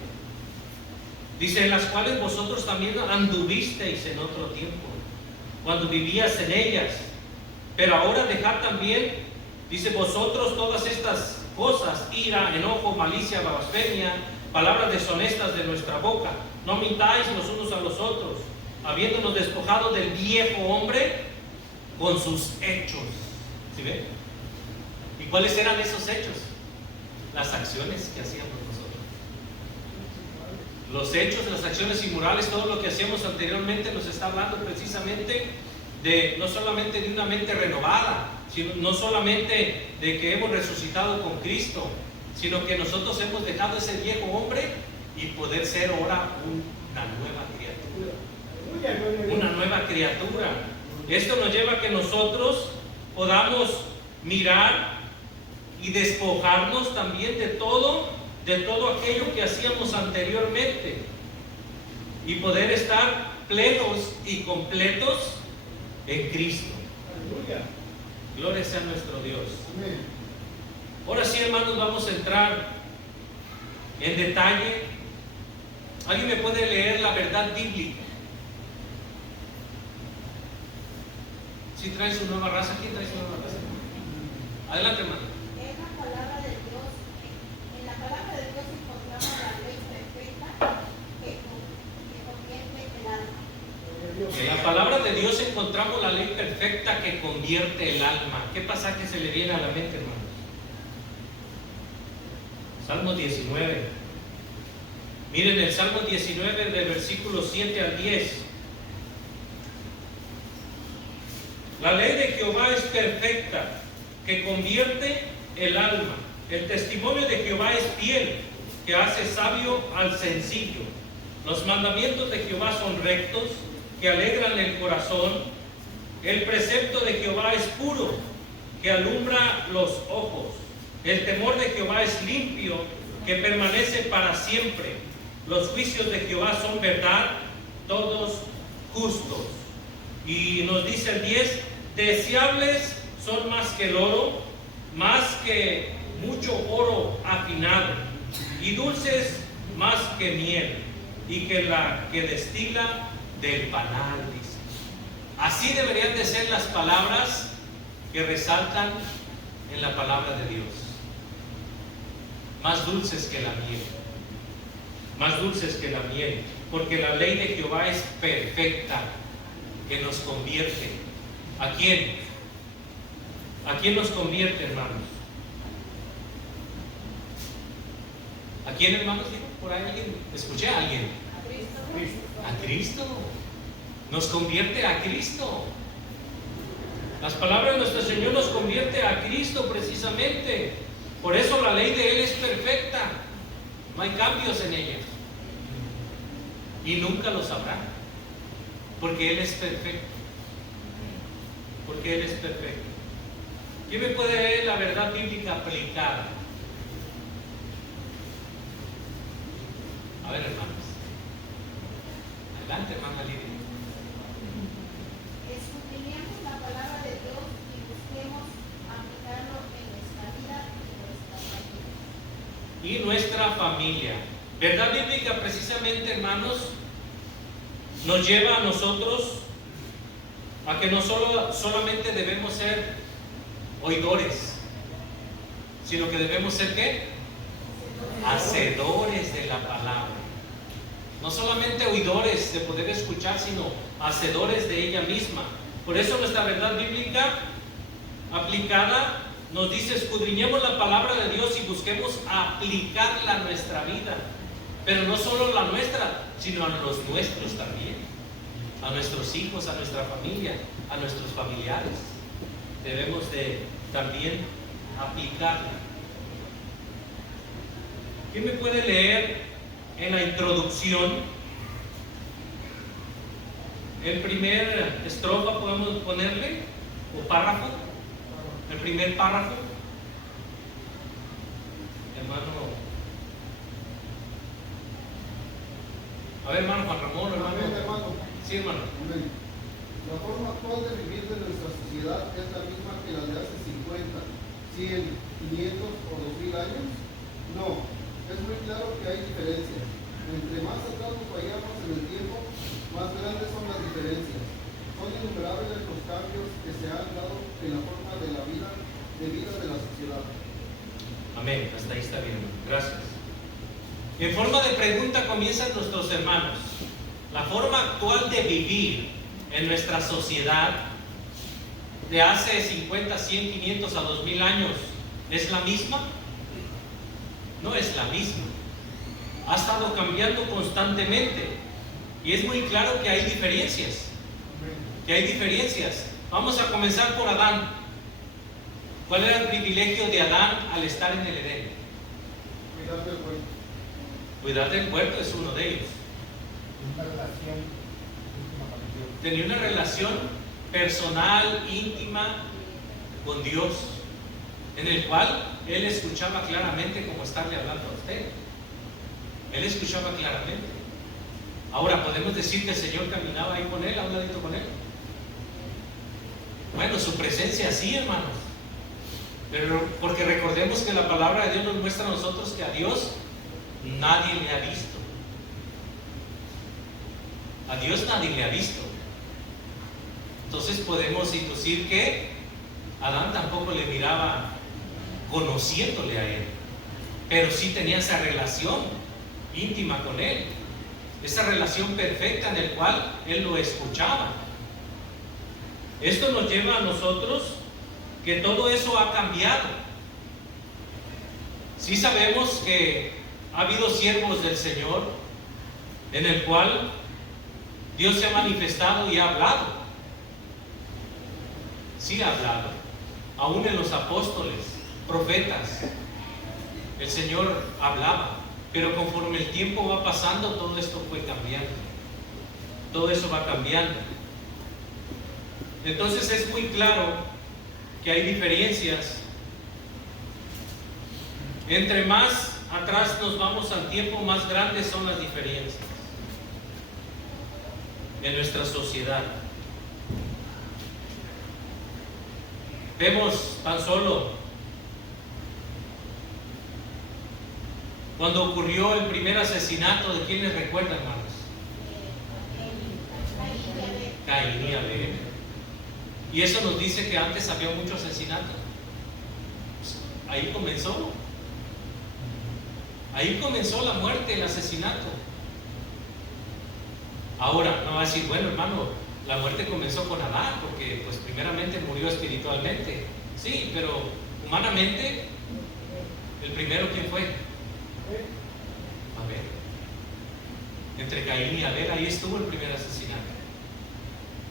Dice: en las cuales vosotros también anduvisteis en otro tiempo, cuando vivías en ellas. Pero ahora dejad también, dice, vosotros todas estas cosas: ira, enojo, malicia, blasfemia, palabras deshonestas de nuestra boca. No mintáis los unos a los otros, habiéndonos despojado del viejo hombre con sus hechos. ¿Sí ven? ¿Y cuáles eran esos hechos? Las acciones que hacíamos nosotros. Los hechos, las acciones inmorales, todo lo que hacíamos anteriormente nos está hablando precisamente de, no solamente de una mente renovada, sino no solamente de que hemos resucitado con Cristo, sino que nosotros hemos dejado ese viejo hombre y poder ser ahora una nueva criatura. Una nueva criatura. Esto nos lleva a que nosotros podamos mirar y despojarnos también de todo aquello que hacíamos anteriormente y poder estar plenos y completos en Cristo. Aleluya. Gloria sea nuestro Dios. Amén. Ahora sí, hermanos, vamos a entrar en detalle. ¿Alguien me puede leer la verdad bíblica? ¿Sí trae su nueva raza? ¿Quién trae su nueva raza? Adelante, hermano. En la palabra de Dios, en la palabra de Dios encontramos la ley perfecta que convierte el alma. En la palabra de Dios encontramos la ley perfecta que convierte el alma. ¿Qué pasaje se le viene a la mente, hermanos? Salmo 19. Miren el Salmo 19 del versículo 7 al 10. La ley de Jehová es perfecta, que convierte el alma. El testimonio de Jehová es fiel, que hace sabio al sencillo. Los mandamientos de Jehová son rectos, que alegran el corazón. El precepto de Jehová es puro, que alumbra los ojos. El temor de Jehová es limpio, que permanece para siempre. Los juicios de Jehová son verdad, todos justos. Y nos dice el 10, deseables son más que el oro, más que mucho oro afinado, y dulces más que miel, y que la que destila del panal, dice. Así deberían de ser las palabras que resaltan en la palabra de Dios. Más dulces que la miel. Más dulces que la miel. Porque la ley de Jehová es perfecta, que nos convierte. ¿A quién? ¿A quién nos convierte, hermanos? ¿A quién, hermanos? Por ahí alguien. Escuché a alguien. A Cristo. Nos convierte a Cristo. Las palabras de nuestro Señor nos convierte a Cristo precisamente. Por eso la ley de Él es perfecta. No hay cambios en ella. Y nunca los habrá. Porque Él es perfecto. Porque Él es perfecto. ¿Quién me puede ver la verdad bíblica aplicada? A ver, hermanos. Adelante, hermana Lidia. Escudriñemos la palabra de Dios y busquemos aplicarlo en nuestra vida y nuestra familia. Verdad bíblica precisamente, hermanos, nos lleva a nosotros a que no solamente debemos ser oidores, sino que debemos ser ¿qué? Hacedores de la palabra. No solamente oidores de poder escuchar, sino hacedores de ella misma. Por eso nuestra verdad bíblica aplicada nos dice: escudriñemos la palabra de Dios y busquemos aplicarla a nuestra vida. Pero no solo la nuestra, sino a los nuestros también. A nuestros hijos, a nuestra familia, a nuestros familiares. Debemos de también aplicarla. ¿Quién me puede leer en la introducción? El primer estrofa podemos ponerle, o párrafo. El primer párrafo. Hermano. A ver, hermano Juan Ramón, hermano. Sí, hermano. La forma actual de vivir de nuestra sociedad es la misma que la de hace 50, 100, 500 o 2000 años. No, es muy claro que hay diferencias. Entre más atrás nos vayamos en el tiempo, más grandes son las diferencias. Son innumerables los cambios que se han dado en la forma de la vida de la sociedad. Amén, hasta ahí está bien. Gracias. En forma de pregunta comienzan nuestros hermanos. La forma actual de vivir en nuestra sociedad de hace 50, 100, 500 a 2000 años, ¿es la misma? No es la misma. Ha estado cambiando constantemente. Y es muy claro que hay diferencias. Vamos a comenzar por Adán. ¿Cuál era el privilegio de Adán al estar en el Edén? Cuidar del huerto. Cuidar del huerto es uno de ellos. Una relación íntima con Dios. Tenía una relación personal, íntima con Dios, en el cual él escuchaba claramente como estarle hablando a usted. Él escuchaba claramente. Ahora, ¿podemos decir que el Señor caminaba ahí con él, a un ladito con él? Bueno, su presencia sí, hermanos. Pero porque recordemos que la palabra de Dios nos muestra a nosotros que a Dios nadie le ha visto. A Dios nadie le ha visto. Entonces podemos inducir que Adán tampoco le miraba conociéndole a él, pero sí tenía esa relación íntima con él, esa relación perfecta en el cual él lo escuchaba. Esto nos lleva a nosotros que todo eso ha cambiado. Sí sabemos que ha habido siervos del Señor en el cual Dios se ha manifestado y ha hablado. Sí ha hablado. Aún en los apóstoles, profetas, el Señor hablaba. Pero conforme el tiempo va pasando, todo esto fue cambiando. Todo eso va cambiando. Entonces es muy claro que hay diferencias. Entre más atrás nos vamos al tiempo, más grandes son las diferencias en nuestra sociedad. Vemos tan solo cuando ocurrió el primer asesinato, ¿de quién les recuerda, hermanos? Caín y Abel. Y eso nos dice que antes había mucho asesinato. Pues ahí comenzó. Ahí comenzó la muerte, el asesinato. Ahora, no va a decir, bueno, hermano, la muerte comenzó con Adán, porque pues primeramente murió espiritualmente. Sí, pero humanamente, ¿el primero quién fue? Abel. Entre Caín y Abel, ahí estuvo el primer asesinato.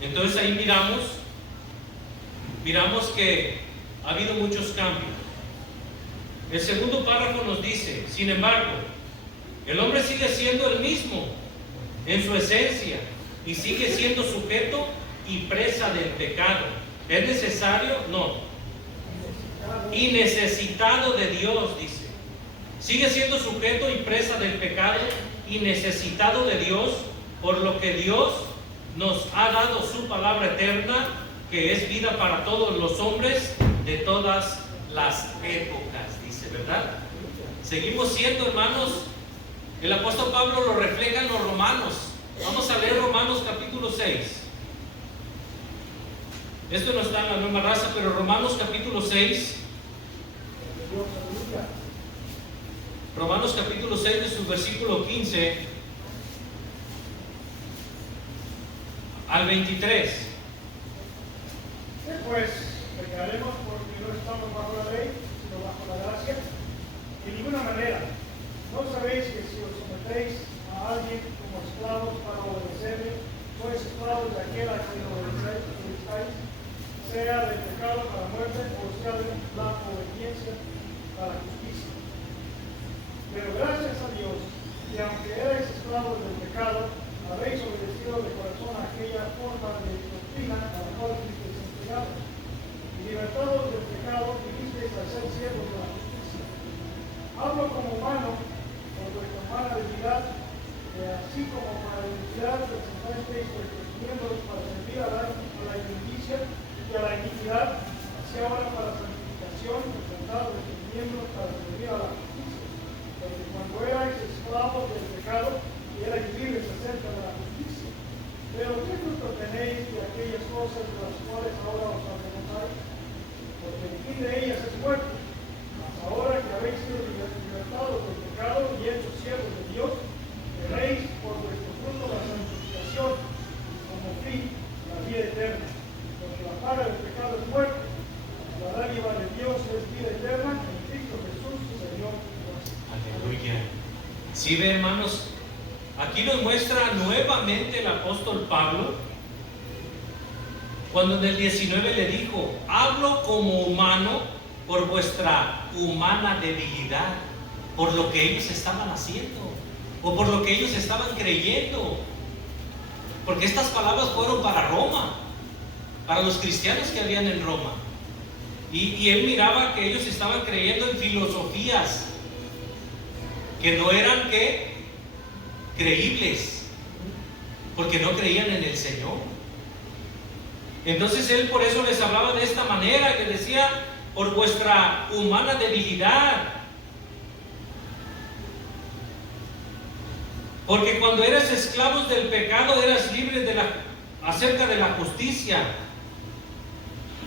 Entonces ahí miramos que ha habido muchos cambios. El segundo párrafo nos dice, sin embargo, el hombre sigue siendo el mismo en su esencia y sigue siendo sujeto y presa del pecado. ¿Es necesario? No. Y necesitado de Dios, dice. Sigue siendo sujeto y presa del pecado y necesitado de Dios, por lo que Dios nos ha dado su palabra eterna, que es vida para todos los hombres de todas las épocas, dice, ¿verdad? Seguimos siendo, hermanos, el apóstol Pablo lo refleja en los Romanos. Vamos a leer Romanos capítulo 6. Esto no está en la nueva raza, pero Romanos capítulo 6. Romanos capítulo 6 de su versículo 15 al 23. Pues pecaremos porque no estamos bajo la ley, sino bajo la gracia. De ninguna manera. ¿No sabéis que si os sometéis a alguien como esclavos para obedecerle, sois esclavos de aquel a quien obedecéis, sea del pecado para muerte o sea de la obediencia para justicia? Pero gracias a Dios, que aunque erais esclavos del pecado, habéis obedecido de corazón a aquella forma de doctrina a la cual fuisteis entregados, y libertados del pecado, vinisteis a ser siervos de la justicia. Hablo como humano, por vuestra humana debilidad, así como para la iniquidad presentasteis vuestros miembros para servir a la injusticia y a la iniquidad, así ahora para la santificación, presentados vuestros miembros para servir a la justicia. Porque cuando erais esclavos del pecado, y erais libres acerca de la justicia. Pero ¿qué fruto tenéis de aquellas cosas de las cuales ahora os avergonzáis? Porque el fin de ellas es muerte. Mas ahora que habéis sido libertados del pecado y hechos siervos de Dios, tenéis por vuestro fruto la santificación y como fin la vida eterna. Porque la paga del pecado es muerte, mas la dádiva de Dios es vida eterna en Cristo Jesús, Señor nuestro. Aleluya. ¿Sí ve, hermanos? Aquí nos muestra nuevamente el apóstol Pablo, cuando en el 19 le dijo, hablo como humano por vuestra humana debilidad, por lo que ellos estaban haciendo, o por lo que ellos estaban creyendo. Porque estas palabras fueron para Roma, para los cristianos que habían en Roma. Y él miraba que ellos estaban creyendo en filosofías que no eran creíbles, porque no creían en el Señor. Entonces él por eso les hablaba de esta manera, que decía, por vuestra humana debilidad. Porque cuando eras esclavos del pecado, eras libres acerca de la justicia.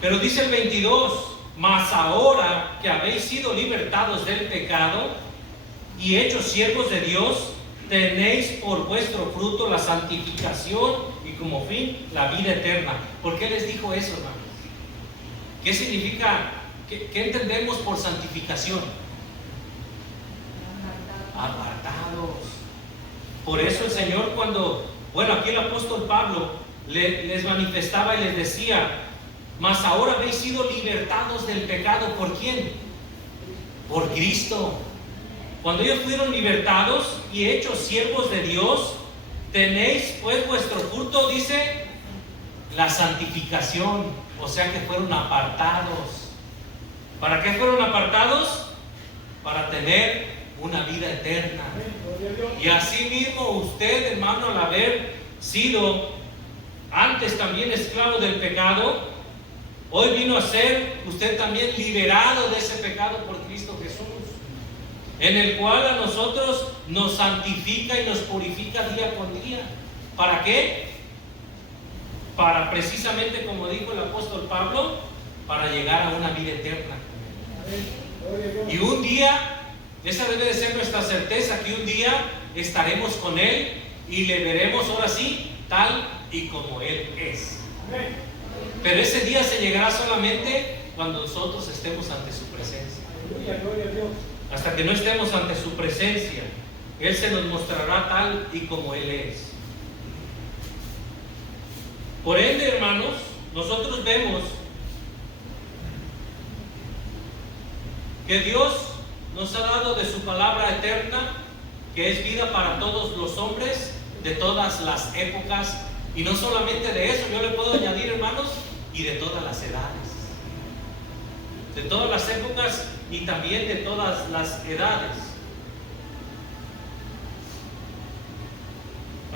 Pero dice el 22, mas ahora que habéis sido libertados del pecado y hechos siervos de Dios, tenéis por vuestro fruto la santificación y como fin la vida eterna. ¿Por qué les dijo eso, hermanos? ¿Qué significa? ¿Qué entendemos por santificación? Apartados. Por eso el Señor aquí el apóstol Pablo les manifestaba y les decía, mas ahora habéis sido libertados del pecado. ¿Por quién? Por Cristo. Cuando ellos fueron libertados y hechos siervos de Dios, tenéis pues vuestro fruto, dice, la santificación. O sea que fueron apartados. ¿Para qué fueron apartados? Para tener una vida eterna. Y así mismo usted, hermano, al haber sido antes también esclavo del pecado, hoy vino a ser usted también liberado de ese pecado por Cristo Jesús, en el cual a nosotros nos santifica y nos purifica día con día. ¿Para qué? para precisamente, como dijo el apóstol Pablo, para llegar a una vida eterna. Y un día, esa debe de ser nuestra certeza, que un día estaremos con Él y le veremos ahora sí, tal y como Él es. Pero ese día se llegará solamente cuando nosotros estemos ante su presencia. Hasta que no estemos ante su presencia, Él se nos mostrará tal y como Él es. Por ende, hermanos, nosotros vemos que Dios nos ha dado de su palabra eterna, que es vida para todos los hombres de todas las épocas, y no solamente de eso, yo le puedo añadir, hermanos, y de todas las edades, de todas las épocas y también de todas las edades.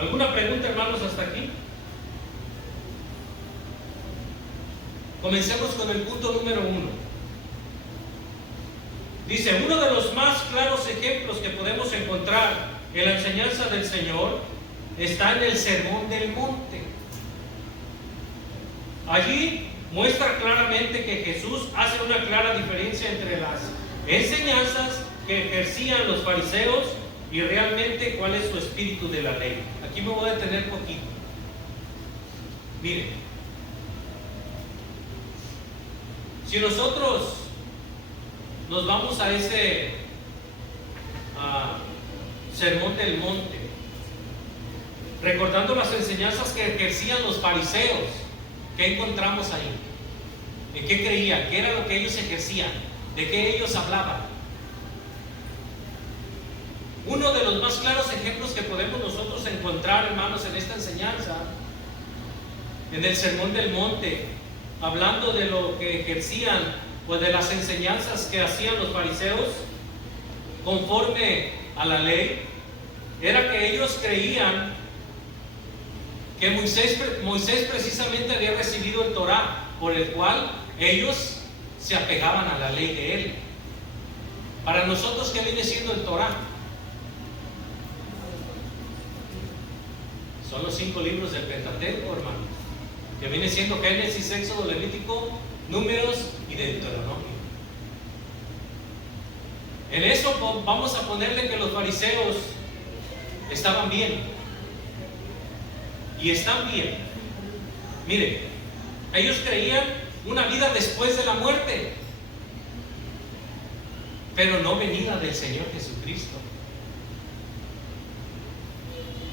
¿Alguna pregunta, hermanos, hasta aquí? Comencemos con el punto número 1. Dice, uno de los más claros ejemplos que podemos encontrar en la enseñanza del Señor está en el Sermón del Monte. Allí muestra claramente que Jesús hace una clara diferencia entre las enseñanzas que ejercían los fariseos y realmente cuál es su espíritu de la ley. Aquí me voy a detener poquito. Miren, si nosotros nos vamos a ese Sermón del Monte, recordando las enseñanzas que ejercían los fariseos, ¿qué encontramos ahí? ¿En qué creían? ¿Qué era lo que ellos ejercían? ¿De qué ellos hablaban? Uno de los más claros ejemplos que podemos nosotros encontrar, hermanos, en esta enseñanza, en el Sermón del Monte, hablando de lo que ejercían, pues de las enseñanzas que hacían los fariseos conforme a la ley, era que ellos creían que Moisés precisamente había recibido el Torá, por el cual ellos se apegaban a la ley de él. Para nosotros, ¿qué viene siendo el Torá? Son los 5 libros del Pentateuco, hermanos, que viene siendo Génesis, Éxodo, Levítico, Números y Deuteronomio. En eso vamos a ponerle que los fariseos estaban bien. Y están bien. Miren, ellos creían una vida después de la muerte, pero no venida del Señor Jesucristo.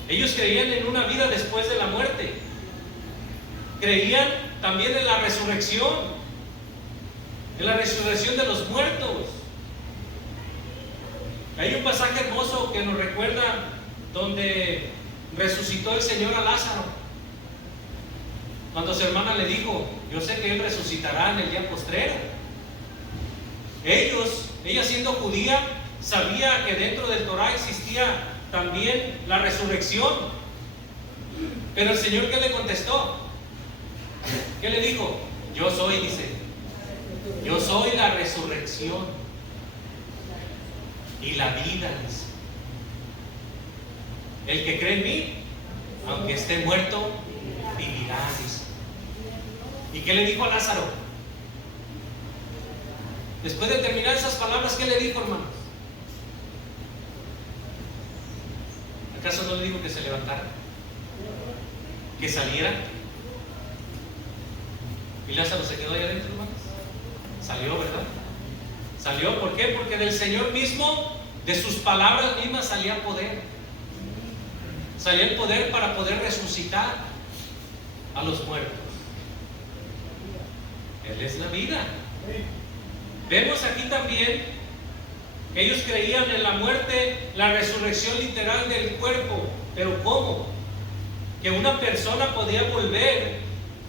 Ellos creían en una vida después de la muerte. Creían también en la resurrección de los muertos. Hay un pasaje hermoso que nos recuerda donde resucitó el Señor a Lázaro. Cuando su hermana le dijo, yo sé que Él resucitará en el día postrero. Ella siendo judía, sabía que dentro del Torá existía también la resurrección. Pero el Señor, ¿qué le contestó? ¿Qué le dijo? Yo soy, dice, yo soy la resurrección y la vida, dice. El que cree en mí, aunque esté muerto, vivirá, dice. ¿Y qué le dijo a Lázaro? Después de terminar esas palabras, ¿qué le dijo, hermanos? ¿Acaso no le dijo que se levantara? ¿Que saliera? ¿Y Lázaro se quedó ahí adentro, hermanos? Salió, ¿verdad? ¿Salió? ¿Por qué? Porque del Señor mismo, de sus palabras mismas, salía poder. Salía el poder para poder resucitar a los muertos. Él es la vida. Vemos aquí también que ellos creían en la muerte, la resurrección literal del cuerpo. ¿Pero cómo? Que una persona podía volver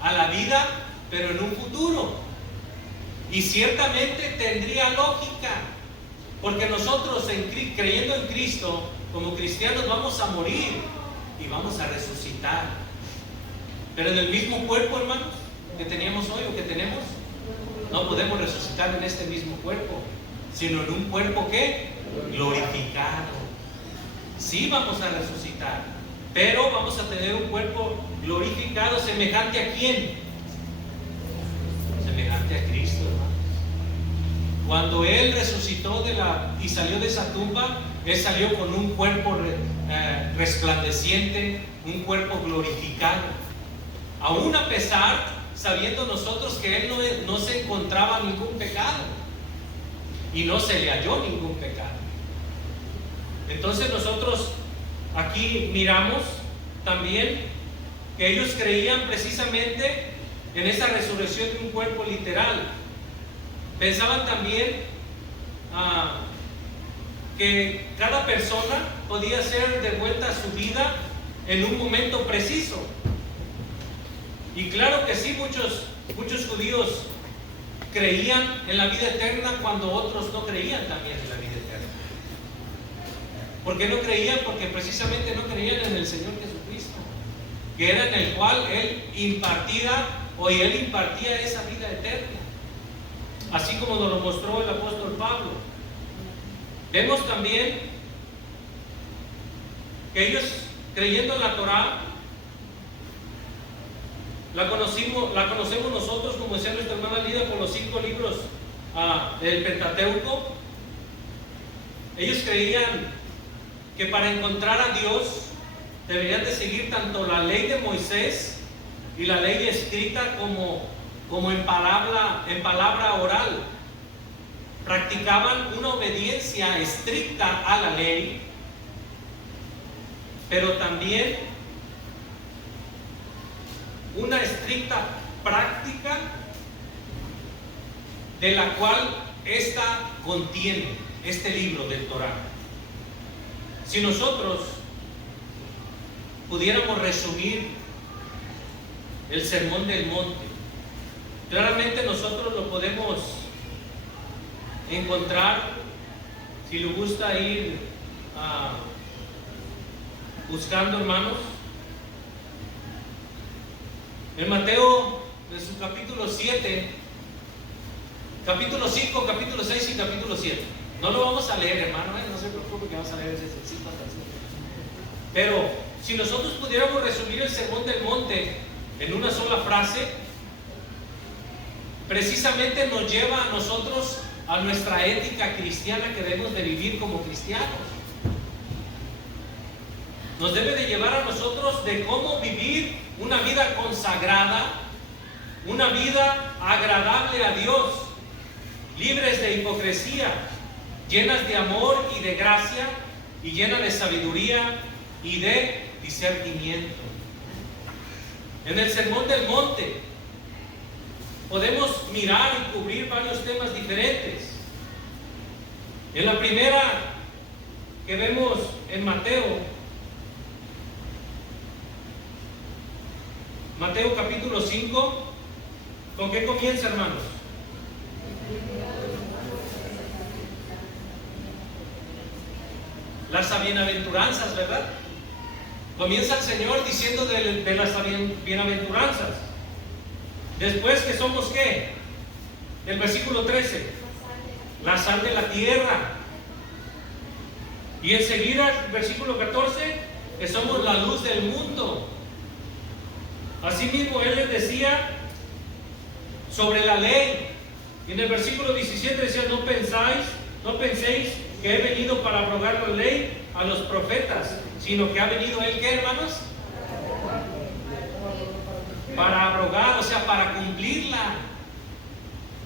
a la vida, pero en un futuro. Y ciertamente tendría lógica, porque nosotros creyendo en Cristo, como cristianos, vamos a morir y vamos a resucitar. Pero en el mismo cuerpo, hermanos, que teníamos hoy o que tenemos, no podemos resucitar en este mismo cuerpo, sino en un cuerpo ¿qué? Glorificado. Sí vamos a resucitar, pero vamos a tener un cuerpo glorificado, ¿semejante a quién? Semejante a Cristo, hermanos. Cuando Él resucitó y salió de esa tumba, Él salió con un cuerpo resplandeciente, un cuerpo glorificado. Aún a pesar, sabiendo nosotros que Él no se encontraba ningún pecado y no se le halló ningún pecado. Entonces nosotros aquí miramos también que ellos creían precisamente en esa resurrección de un cuerpo literal. Pensaban también que cada persona podía ser devuelta a su vida en un momento preciso. Y claro que sí, muchos judíos creían en la vida eterna cuando otros no creían también en la vida eterna. ¿Por qué no creían? Porque precisamente no creían en el Señor Jesucristo, que era en el cual Él impartía esa vida eterna, así como nos lo mostró el apóstol Pablo. Vemos también que ellos, creyendo en la Torá, la conocemos nosotros, como decía nuestra hermana Lida, por los 5 libros del Pentateuco. Ellos creían que para encontrar a Dios deberían de seguir tanto la ley de Moisés y la ley escrita como en palabra oral. Practicaban una obediencia estricta a la ley, pero también una estricta práctica de la cual esta contiene este libro del Torá. Si nosotros pudiéramos resumir el Sermón del Monte, claramente nosotros lo podemos encontrar, si le gusta ir buscando, hermanos, en Mateo, en su capítulo 7, capítulo 5, capítulo 6 y capítulo 7. No lo vamos a leer, hermano, no se preocupe que vamos a leer ese 5 hasta el 7. Pero si nosotros pudiéramos resumir el Sermón del Monte en una sola frase, precisamente nos lleva a nosotros a nuestra ética cristiana que debemos de vivir como cristianos. Nos debe de llevar a nosotros de cómo vivir una vida consagrada, una vida agradable a Dios, libres de hipocresía, llenas de amor y de gracia, y llenas de sabiduría y de discernimiento. En el Sermón del Monte podemos mirar y cubrir varios temas diferentes. En la primera que vemos en Mateo capítulo 5, ¿con qué comienza, hermanos? Las bienaventuranzas, ¿verdad? Comienza el Señor diciendo de las bienaventuranzas. Después, que somos ¿qué? El versículo 13, la sal de la tierra. Y enseguida, el versículo 14, que somos la luz del mundo. Asimismo, Él les decía sobre la ley. Y en el versículo 17 decía: no penséis que he venido para abrogar la ley a los profetas, sino que ha venido Él, ¿qué, hermanos? Para abrogar, o sea, para cumplirla.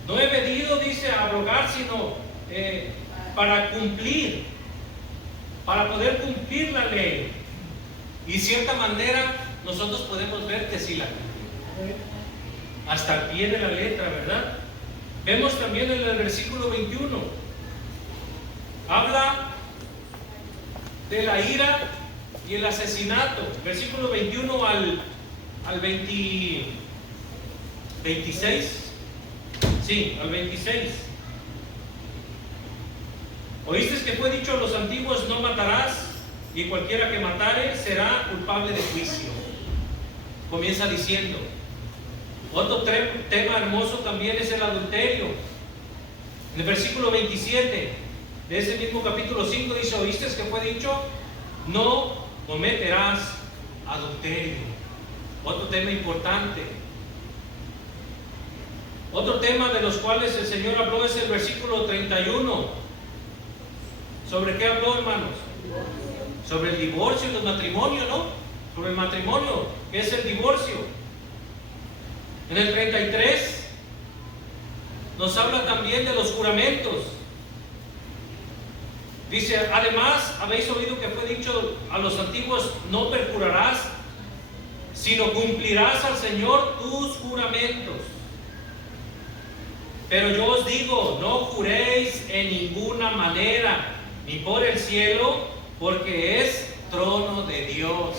No he venido, dice, a abrogar, sino para cumplir, para poder cumplir la ley. Y de cierta manera nosotros podemos ver que sí la cumple, hasta el pie de la letra, ¿verdad? Vemos también en el versículo 21, habla de la ira y el asesinato. Versículo 21 al 26. Sí, al 26. Oísteis que fue dicho a los antiguos: no matarás, y cualquiera que matare será culpable de juicio. Comienza diciendo. Otro tema hermoso también es el adulterio. En el versículo 27 de ese mismo capítulo 5 dice: oísteis que fue dicho: no cometerás adulterio. Otro tema importante. Otro tema de los cuales el Señor habló es el versículo 31. ¿Sobre qué habló, hermanos? Sobre el divorcio y los matrimonios, ¿no? Sobre el matrimonio, ¿qué es el divorcio? En el 33 nos habla también de los juramentos. Dice, además, habéis oído que fue dicho a los antiguos, no perjurarás, sino cumplirás al Señor tus juramentos. Pero yo os digo, no juréis en ninguna manera, ni por el cielo, porque es trono de Dios.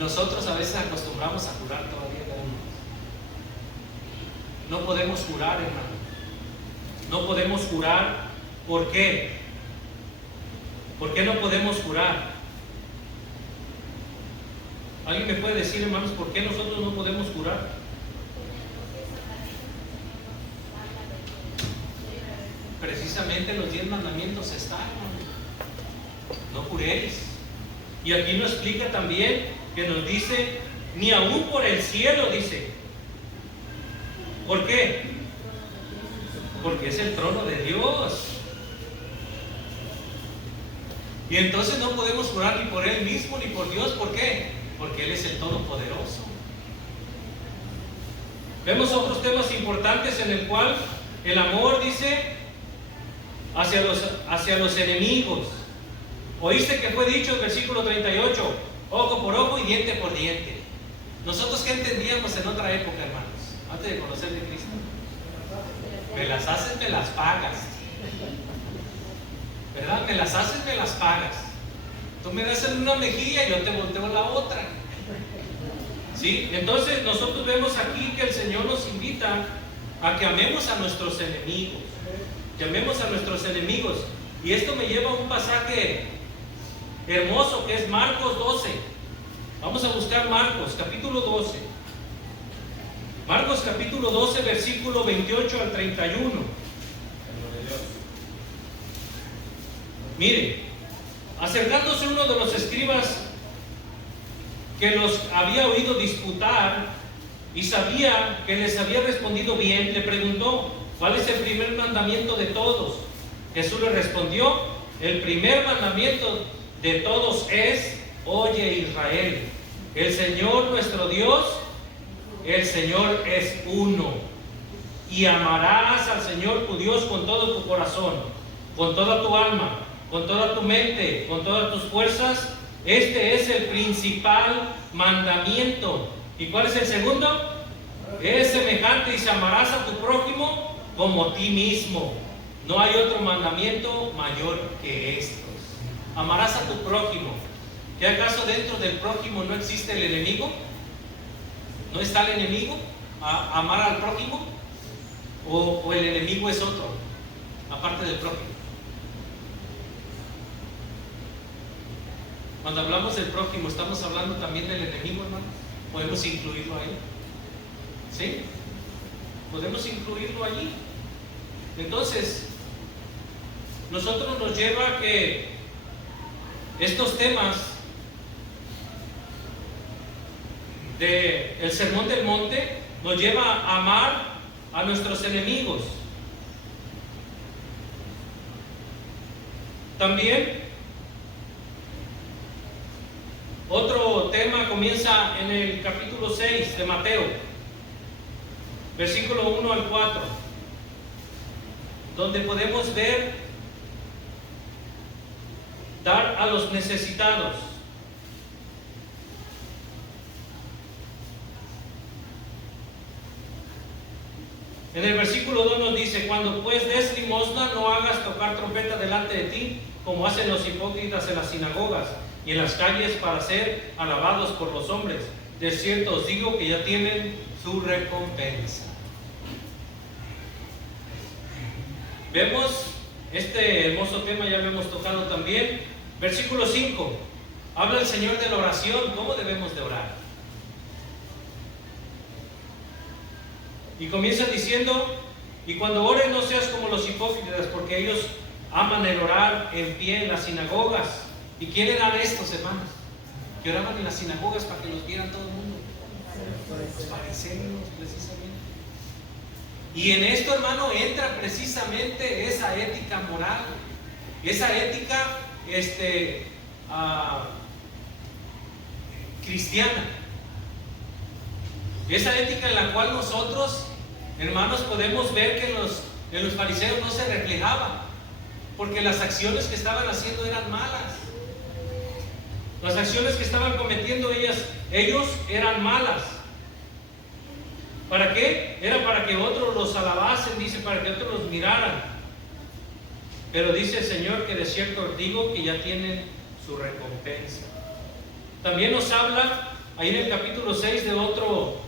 Nosotros a veces acostumbramos a jurar todavía, hermanos. No podemos jurar, hermanos. No podemos jurar. ¿Por qué? ¿Por qué no podemos jurar? ¿Alguien me puede decir, hermanos, por qué nosotros no podemos jurar? Precisamente los 10 mandamientos están, hermanos. No juréis. Y aquí nos explica también que nos dice, ni aún por el cielo, dice. ¿Por qué? Porque es el trono de Dios. Y entonces no podemos jurar ni por Él mismo ni por Dios. ¿Por qué? Porque Él es el Todopoderoso. Vemos otros temas importantes en el cual el amor, dice, hacia los enemigos. Oíste que fue dicho el versículo 38, ojo por ojo y diente por diente. ¿Nosotros qué entendíamos en otra época, hermanos? Antes de conocer de Cristo. Me las haces, me las pagas. ¿Verdad? Me las haces, me las pagas. Tú me das en una mejilla y yo te volteo la otra. ¿Sí? Entonces nosotros vemos aquí que el Señor nos invita a que amemos a nuestros enemigos. Que amemos a nuestros enemigos. Y esto me lleva a un pasaje hermoso que es Marcos 12. Vamos a buscar Marcos, capítulo 12. Marcos capítulo 12, versículo 28 al 31. Mire, acercándose uno de los escribas que los había oído disputar y sabía que les había respondido bien, le preguntó, ¿cuál es el primer mandamiento de todos? Jesús le respondió, el primer mandamiento de todos es, oye Israel, el Señor nuestro Dios, el Señor es uno, y amarás al Señor tu Dios con todo tu corazón, con toda tu alma, con toda tu mente, con todas tus fuerzas. Este es el principal mandamiento. ¿Y cuál es el segundo? Es semejante, dice, amarás a tu prójimo como a ti mismo. No hay otro mandamiento mayor que estos. Amarás a tu prójimo. ¿Qué acaso dentro del prójimo no existe el enemigo? ¿No está el enemigo? ¿Amar al prójimo? ¿O el enemigo es otro, aparte del prójimo? Cuando hablamos del prójimo, ¿estamos hablando también del enemigo, hermano? ¿Podemos incluirlo ahí? ¿Sí? ¿Podemos incluirlo allí? Entonces, nosotros nos lleva a que estos temas del Sermón del Monte nos lleva a amar a nuestros enemigos. También otro tema comienza en el capítulo 6 de Mateo, versículo 1 al 4, donde podemos ver dar a los necesitados. En el versículo 2 nos dice, cuando pues des limosna, no hagas tocar trompeta delante de ti, como hacen los hipócritas en las sinagogas y en las calles para ser alabados por los hombres. De cierto os digo que ya tienen su recompensa. Vemos este hermoso tema, ya lo hemos tocado también. Versículo 5, habla el Señor de la oración, ¿cómo debemos de orar? Y comienza diciendo, y cuando ores no seas como los hipócritas, porque ellos aman el orar en pie en las sinagogas. ¿Y quién eran estos, hermanos? Que oraban en las sinagogas para que los vieran todo el mundo. Los fariseos, precisamente. Y en esto, hermano, entra precisamente esa ética moral, esa ética cristiana, esa ética en la cual nosotros, hermanos, podemos ver que en los fariseos no se reflejaba, porque las acciones que estaban haciendo eran malas. Las acciones que estaban cometiendo ellos eran malas. ¿Para qué? Era para que otros los alabasen, dice, para que otros los miraran. Pero dice el Señor que de cierto os digo que ya tienen su recompensa. También nos habla ahí en el capítulo 6 de otro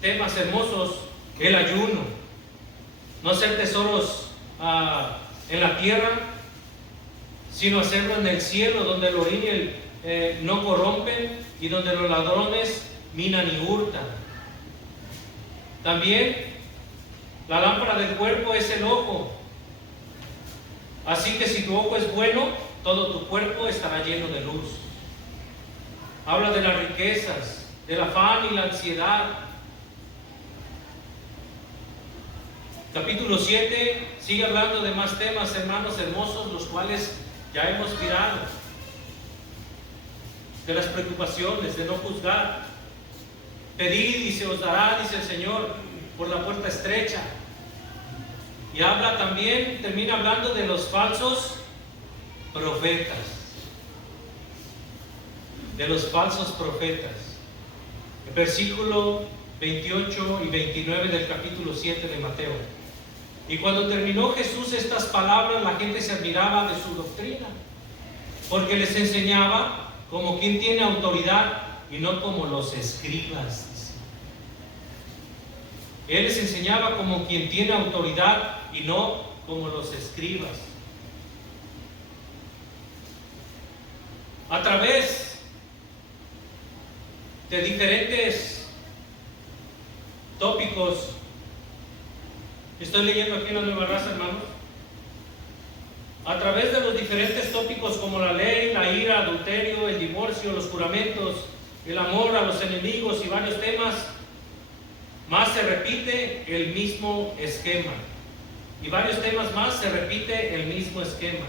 temas hermosos, el ayuno. No hacer tesoros en la tierra, sino hacerlo en el cielo, donde el orín y el no corrompen, y donde los ladrones minan y hurtan. También la lámpara del cuerpo es el ojo. Así que si tu ojo es bueno, todo tu cuerpo estará lleno de luz. Habla de las riquezas, del afán y la ansiedad. Capítulo 7 sigue hablando de más temas, hermanos hermosos, los cuales ya hemos tirado. De las preocupaciones, de no juzgar. Pedid y se os dará, dice el Señor, por la puerta estrecha. Y habla también, termina hablando de los falsos profetas. De los falsos profetas. El versículo 28 y 29 del capítulo 7 de Mateo. Y cuando terminó Jesús estas palabras, la gente se admiraba de su doctrina, porque les enseñaba como quien tiene autoridad y no como los escribas. Él les enseñaba como quien tiene autoridad y no como los escribas. A través de diferentes tópicos, estoy leyendo aquí en la Nueva Raza, hermanos, a través de los diferentes tópicos como la ley, la ira, adulterio, el divorcio, los juramentos, el amor a los enemigos y varios temas, más se repite el mismo esquema. Y varios temas más se repite el mismo esquema.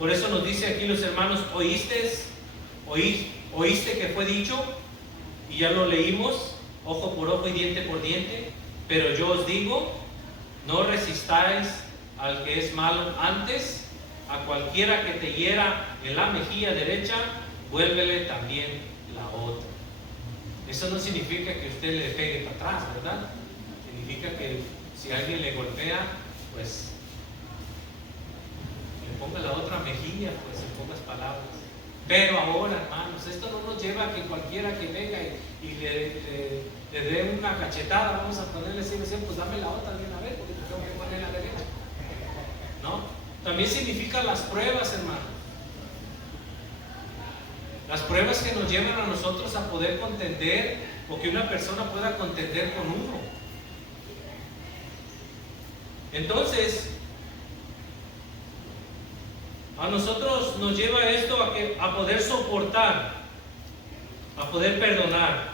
Por eso nos dice aquí los hermanos, oíste que fue dicho, y ya lo leímos, ojo por ojo y diente por diente, pero yo os digo, no resistáis al que es malo, antes a cualquiera que te hiera en la mejilla derecha, vuélvele también la otra. Eso no significa que usted le pegue para atrás, ¿verdad? Significa que si alguien le golpea, pues le ponga la otra mejilla, pues en pocas palabras. Pero ahora, hermanos, esto no nos lleva a que cualquiera que venga y le dé una cachetada, vamos a ponerle así, pues dame la otra de una vez, porque te tengo que poner la derecha. ¿No? También significa las pruebas, hermanos. Las pruebas que nos llevan a nosotros a poder contender, o que una persona pueda contender con uno. Entonces, a nosotros nos lleva esto a poder soportar, a poder perdonar.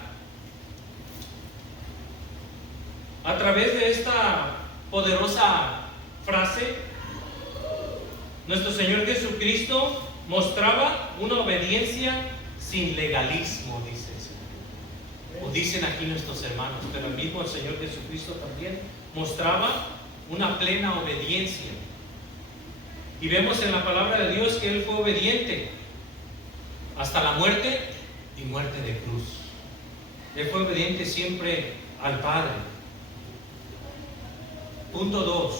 A través de esta poderosa frase, nuestro Señor Jesucristo mostraba una obediencia sin legalismo, dice el Señor. O dicen aquí nuestros hermanos, pero el mismo Señor Jesucristo también mostraba una plena obediencia. Y vemos en la palabra de Dios que Él fue obediente hasta la muerte y muerte de cruz. Él fue obediente siempre al Padre. Punto 2.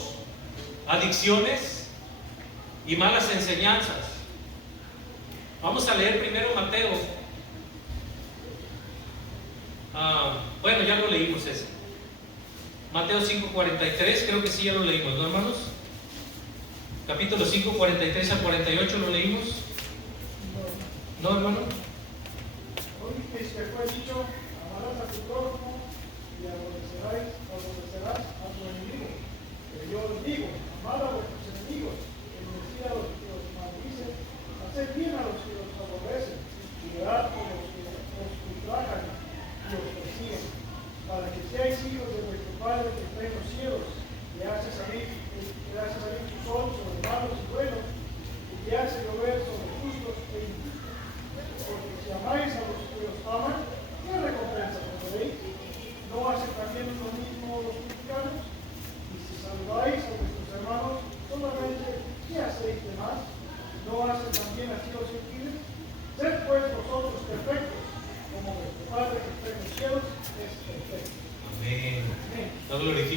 Adicciones y malas enseñanzas. Vamos a leer primero Mateo. Bueno, ya lo leímos ese. Mateo 5:43, creo que sí ya lo leímos, ¿no, hermanos? Capítulo 5, 43 a 48 lo leímos. ¿No, hermano? Oísteis que fue dicho, amarás a tu prójimo y aborrecerás a tu enemigo. Pero yo os digo, amad a vuestros enemigos, bendecid a los que os maldicen, haced bien a los que os aborrecen, y orad por los que os ultrajan,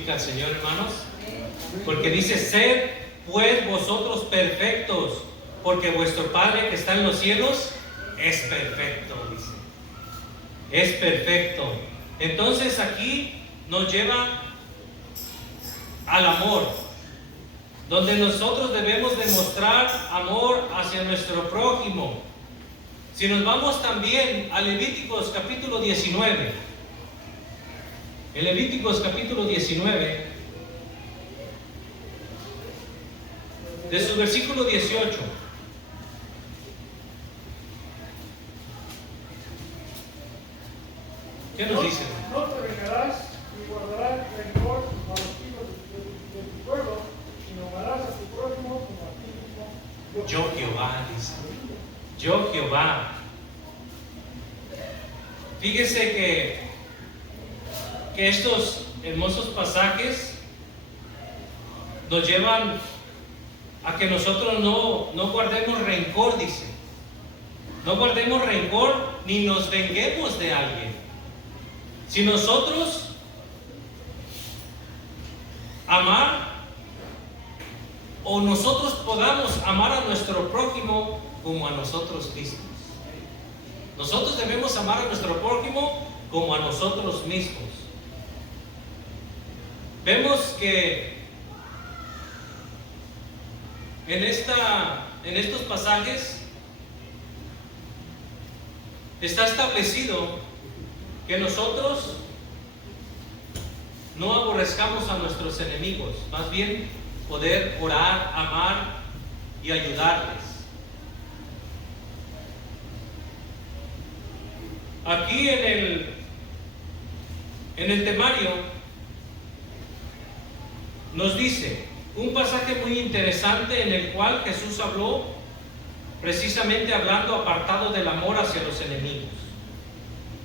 glorifica al Señor, hermanos? Porque dice, sed pues vosotros perfectos, porque vuestro Padre que está en los cielos es perfecto, dice. Es perfecto. Entonces aquí nos lleva al amor, donde nosotros debemos demostrar amor hacia nuestro prójimo. Si nos vamos también a Levíticos capítulo 19, en Levíticos capítulo 19, de su versículo 18, ¿qué nos dice? No te vengarás ni guardarás rencor a los hijos de tu pueblo, sino amarás a tu prójimo como a ti mismo. Yo Jehová, dice. Yo Jehová. Fíjese que estos hermosos pasajes nos llevan a que nosotros no guardemos rencor, dice. No guardemos rencor ni nos venguemos de alguien. Si nosotros amar o nosotros podamos amar a nuestro prójimo como a nosotros mismos. Nosotros debemos amar a nuestro prójimo como a nosotros mismos. Vemos que en estos pasajes está establecido que nosotros no aborrezcamos a nuestros enemigos, más bien poder orar, amar y ayudarles. Aquí en el temario nos dice un pasaje muy interesante en el cual Jesús habló, precisamente hablando apartado del amor hacia los enemigos.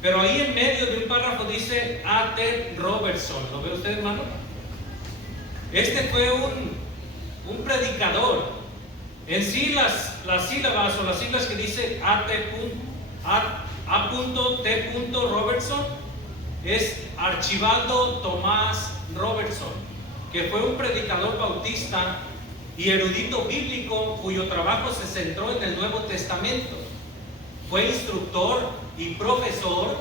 Pero ahí en medio de un párrafo dice A.T. Robertson. ¿Lo ve usted, hermano? Este fue un predicador. En sí las sílabas o las siglas que dice A.T. Robertson es Archibaldo Tomás Robertson, que fue un predicador bautista y erudito bíblico cuyo trabajo se centró en el Nuevo Testamento. Fue instructor y profesor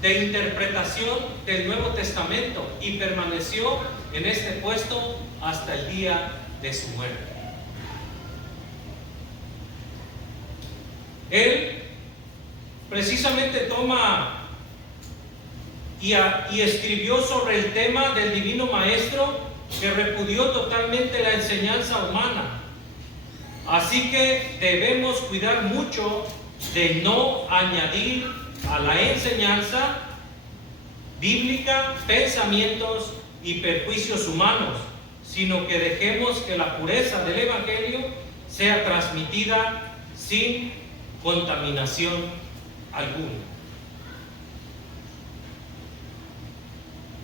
de interpretación del Nuevo Testamento y permaneció en este puesto hasta el día de su muerte. Él precisamente toma y escribió sobre el tema del Divino Maestro, que repudió totalmente la enseñanza humana. Así que debemos cuidar mucho de no añadir a la enseñanza bíblica pensamientos y perjuicios humanos, sino que dejemos que la pureza del Evangelio sea transmitida sin contaminación alguna.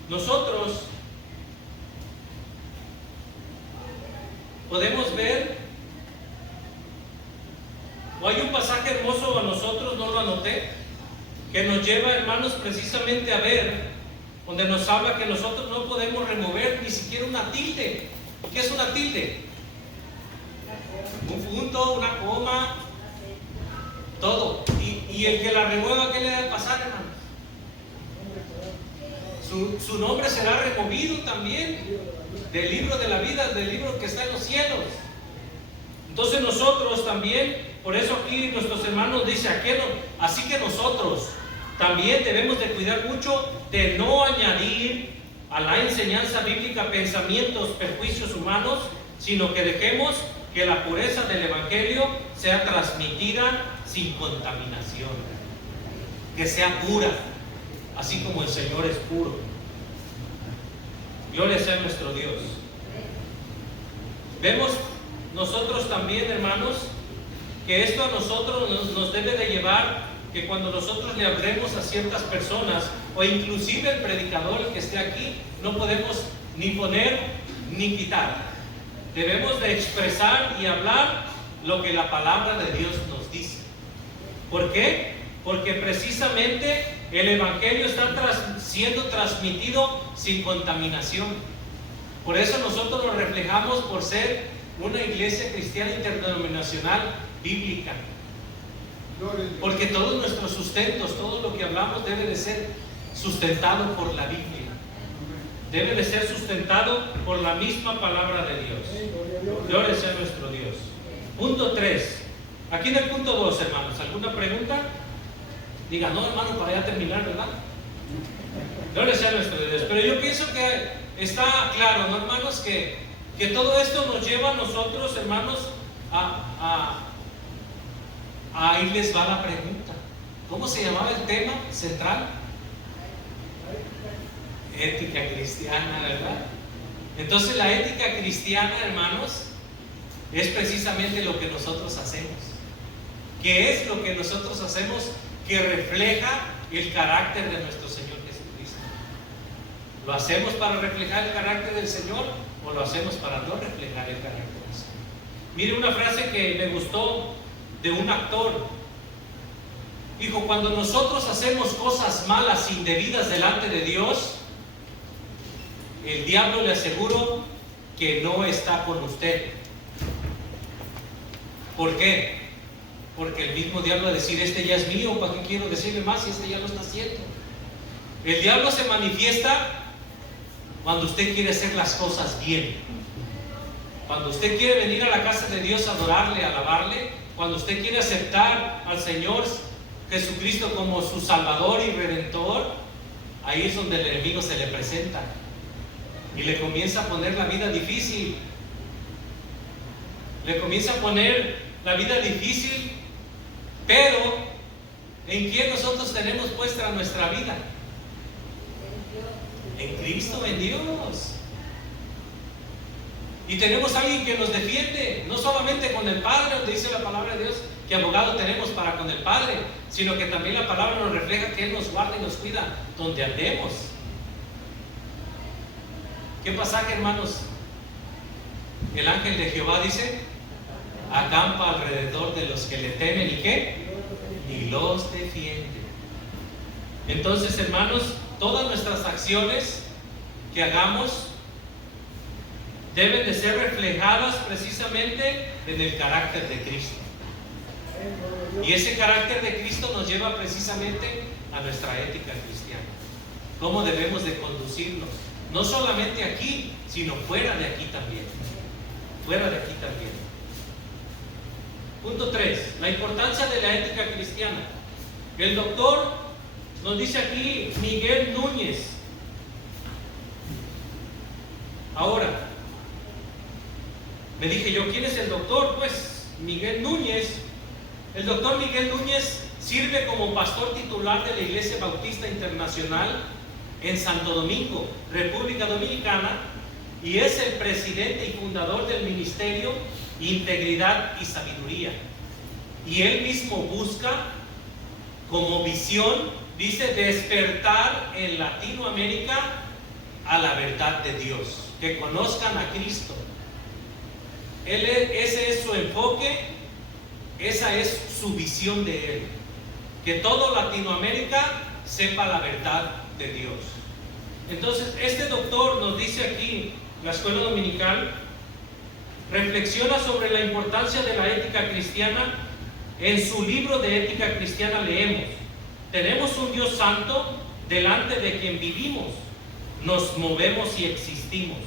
Nosotros podemos ver, o hay un pasaje hermoso a nosotros, no lo anoté, que nos lleva, hermanos, precisamente a ver, donde nos habla que nosotros no podemos remover ni siquiera una tilde. ¿Qué es una tilde? Un punto, una coma, todo. Y el que la remueva, ¿qué le debe pasar, hermanos? Su nombre será removido también del libro de la vida, del libro que está en los cielos. Entonces nosotros también, por eso aquí nuestros hermanos dicen, así que nosotros también debemos de cuidar mucho de no añadir a la enseñanza bíblica pensamientos, perjuicios humanos, sino que dejemos que la pureza del Evangelio sea transmitida sin contaminación, que sea pura, así como el Señor es puro. Gloria sea nuestro Dios. Vemos nosotros también, hermanos, que esto a nosotros nos debe de llevar, que cuando nosotros le hablemos a ciertas personas, o inclusive el predicador, el que esté aquí, no podemos ni poner ni quitar. Debemos de expresar y hablar lo que la palabra de Dios nos dice. ¿Por qué? Porque precisamente el Evangelio está siendo transmitido sin contaminación. Por eso nosotros nos reflejamos por ser una iglesia cristiana interdenominacional bíblica. Porque todos nuestros sustentos, todo lo que hablamos debe de ser sustentado por la Biblia. Debe de ser sustentado por la misma palabra de Dios. Gloria sea nuestro Dios. Punto 3. Aquí en el punto 2, hermanos, ¿alguna pregunta? Diga, no, hermano, para ya terminar, ¿verdad? Gloria sea nuestro Dios. Pero yo pienso que está claro, ¿no, hermanos? Que todo esto nos lleva a nosotros, hermanos, ahí les va la pregunta. ¿Cómo se llamaba el tema central? Ética cristiana, ¿verdad? Entonces la ética cristiana, hermanos, es precisamente lo que nosotros hacemos. ¿Qué es lo que nosotros hacemos que refleja el carácter de nuestro Señor Jesucristo? ¿Lo hacemos para reflejar el carácter del Señor o lo hacemos para no reflejar el carácter del Señor? Mire una frase que me gustó de un actor. Dijo, cuando nosotros hacemos cosas malas, indebidas delante de Dios, el diablo, le aseguro, que no está con usted. ¿Por qué? Porque el mismo diablo va a decir, este ya es mío, ¿para qué quiero decirle más si este ya lo está haciendo? El diablo se manifiesta cuando usted quiere hacer las cosas bien. Cuando usted quiere venir a la casa de Dios a adorarle, a alabarle, cuando usted quiere aceptar al Señor Jesucristo como su Salvador y Redentor, ahí es donde el enemigo se le presenta y le comienza a poner la vida difícil. Le comienza a poner la vida difícil, pero ¿en quién nosotros tenemos puesta nuestra vida? En Cristo, en Dios. Y tenemos a alguien que nos defiende, no solamente con el Padre, donde dice la palabra de Dios que abogado tenemos para con el Padre, sino que también la palabra nos refleja que Él nos guarda y nos cuida donde andemos. ¿Qué pasaje, hermanos? El ángel de Jehová dice, acampa alrededor de los que le temen y ¿qué? Y los defiende. Entonces, hermanos, todas nuestras acciones que hagamos deben de ser reflejadas precisamente en el carácter de Cristo. Y ese carácter de Cristo nos lleva precisamente a nuestra ética cristiana. ¿Cómo debemos de conducirnos? No solamente aquí, sino fuera de aquí también. Fuera de aquí también. Punto 3. La importancia de la ética cristiana. El doctor nos dice aquí Miguel Núñez. Ahora, me dije yo, ¿quién es el doctor? Pues Miguel Núñez. El doctor Miguel Núñez sirve como pastor titular de la Iglesia Bautista Internacional en Santo Domingo, República Dominicana, y es el presidente y fundador del ministerio Integridad y Sabiduría. Y él mismo busca como visión, dice, despertar en Latinoamérica a la verdad de Dios, que conozcan a Cristo. Ese es su enfoque, esa es su visión de él, que todo Latinoamérica sepa la verdad de Dios. Entonces, este doctor nos dice aquí, la escuela dominical, reflexiona sobre la importancia de la ética cristiana. En su libro de ética cristiana leemos, tenemos un Dios santo delante de quien vivimos, nos movemos y existimos.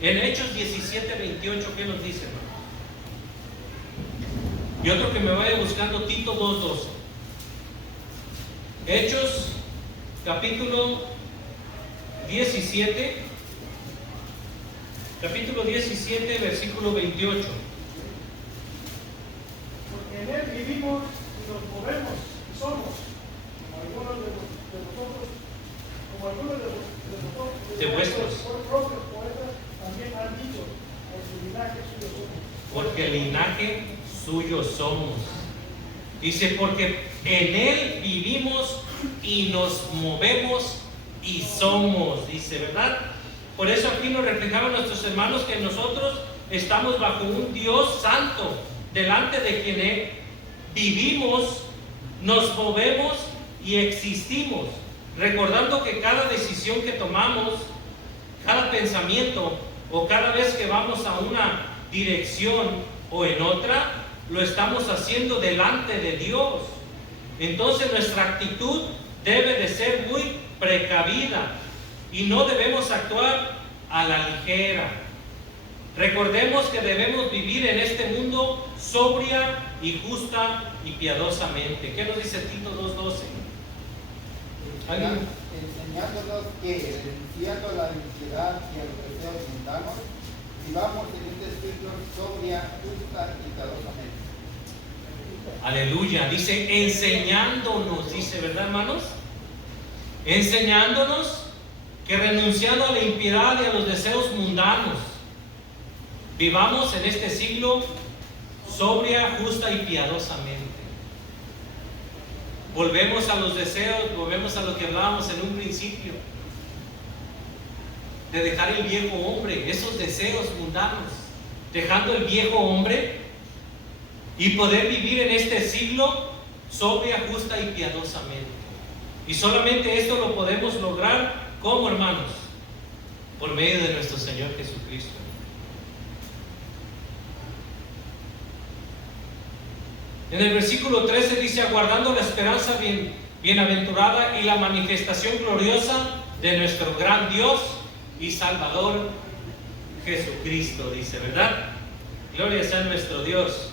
En Hechos 17:28, ¿qué nos dice, hermano? Y otro que me vaya buscando, Tito 2:12. Hechos, capítulo 17, versículo 28. Porque en Él vivimos y nos movemos y somos, como algunos de vosotros, de vuestros propios poetas también han dicho, por su linaje suyo somos. Porque el linaje suyo somos. Dice, porque en Él vivimos y nos movemos y somos, dice, ¿verdad? Por eso aquí nos reflejaban nuestros hermanos que nosotros estamos bajo un Dios santo, delante de quien vivimos, nos movemos y existimos, recordando que cada decisión que tomamos cada pensamiento o cada vez que vamos a una dirección o en otra, lo estamos haciendo delante de Dios. Entonces nuestra actitud debe de ser muy precavida y no debemos actuar a la ligera. Recordemos que debemos vivir en este mundo sobria y justa y piadosamente. ¿Qué nos dice Tito 2:12? Enseñándonos que, renunciando a la iniquidad y a los deseos mundanos, vivamos en este siglo sobria, justa y piadosamente. Aleluya, dice enseñándonos, dice, ¿verdad, hermanos? Enseñándonos que renunciando a la impiedad y a los deseos mundanos, vivamos en este siglo sobria, justa y piadosamente. Volvemos a los deseos, volvemos a lo que hablábamos en un principio, de dejar el viejo hombre, esos deseos mundanos, dejando el viejo hombre y poder vivir en este siglo sobria, justa y piadosamente. Y solamente esto lo podemos lograr, ¿cómo, hermanos? Por medio de nuestro Señor Jesucristo. En el versículo 13 dice, aguardando la esperanza bienaventurada y la manifestación gloriosa de nuestro gran Dios y Salvador Jesucristo, dice, ¿verdad? Gloria sea nuestro Dios.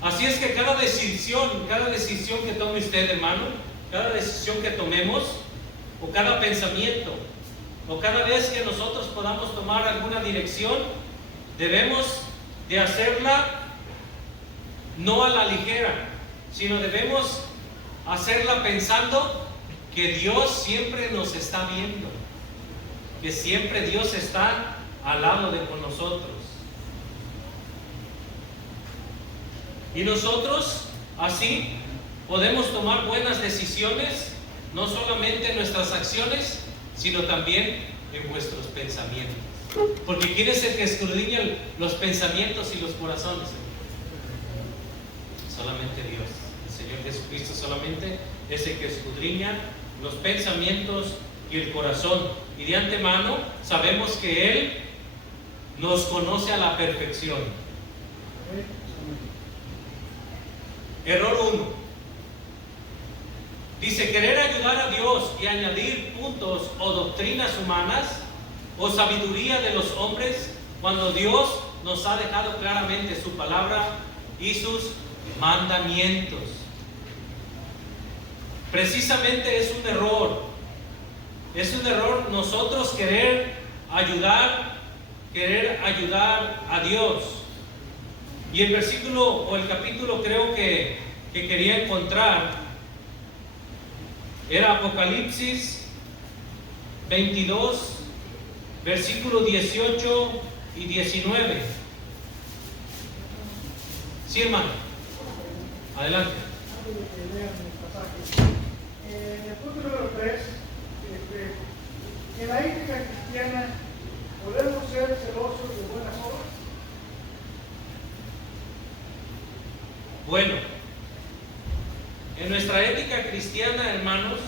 Así es que cada decisión que tome usted, hermano, cada decisión que tomemos, o cada pensamiento, o cada vez que nosotros podamos tomar alguna dirección, debemos de hacerla no a la ligera, sino debemos hacerla pensando que Dios siempre nos está viendo, que siempre Dios está al lado de con nosotros. Y nosotros así podemos tomar buenas decisiones, no solamente en nuestras acciones, sino también en vuestros pensamientos. Porque ¿quién es el que escudriña los pensamientos y los corazones? Solamente Dios. El Señor Jesucristo solamente es el que escudriña los pensamientos y el corazón. Y de antemano sabemos que Él nos conoce a la perfección. Error 1. Dice, querer ayudar a Dios y añadir puntos o doctrinas humanas o sabiduría de los hombres, cuando Dios nos ha dejado claramente su palabra y sus mandamientos. Precisamente es un error. Es un error nosotros querer ayudar a Dios. Y el versículo o el capítulo creo que quería encontrar era Apocalipsis 22, versículo 18 y 19. Sí, hermano. Adelante. En el punto número 3, en la ética cristiana, ¿podemos ser celosos de buenas obras? Bueno, en nuestra ética cristiana, hermanos,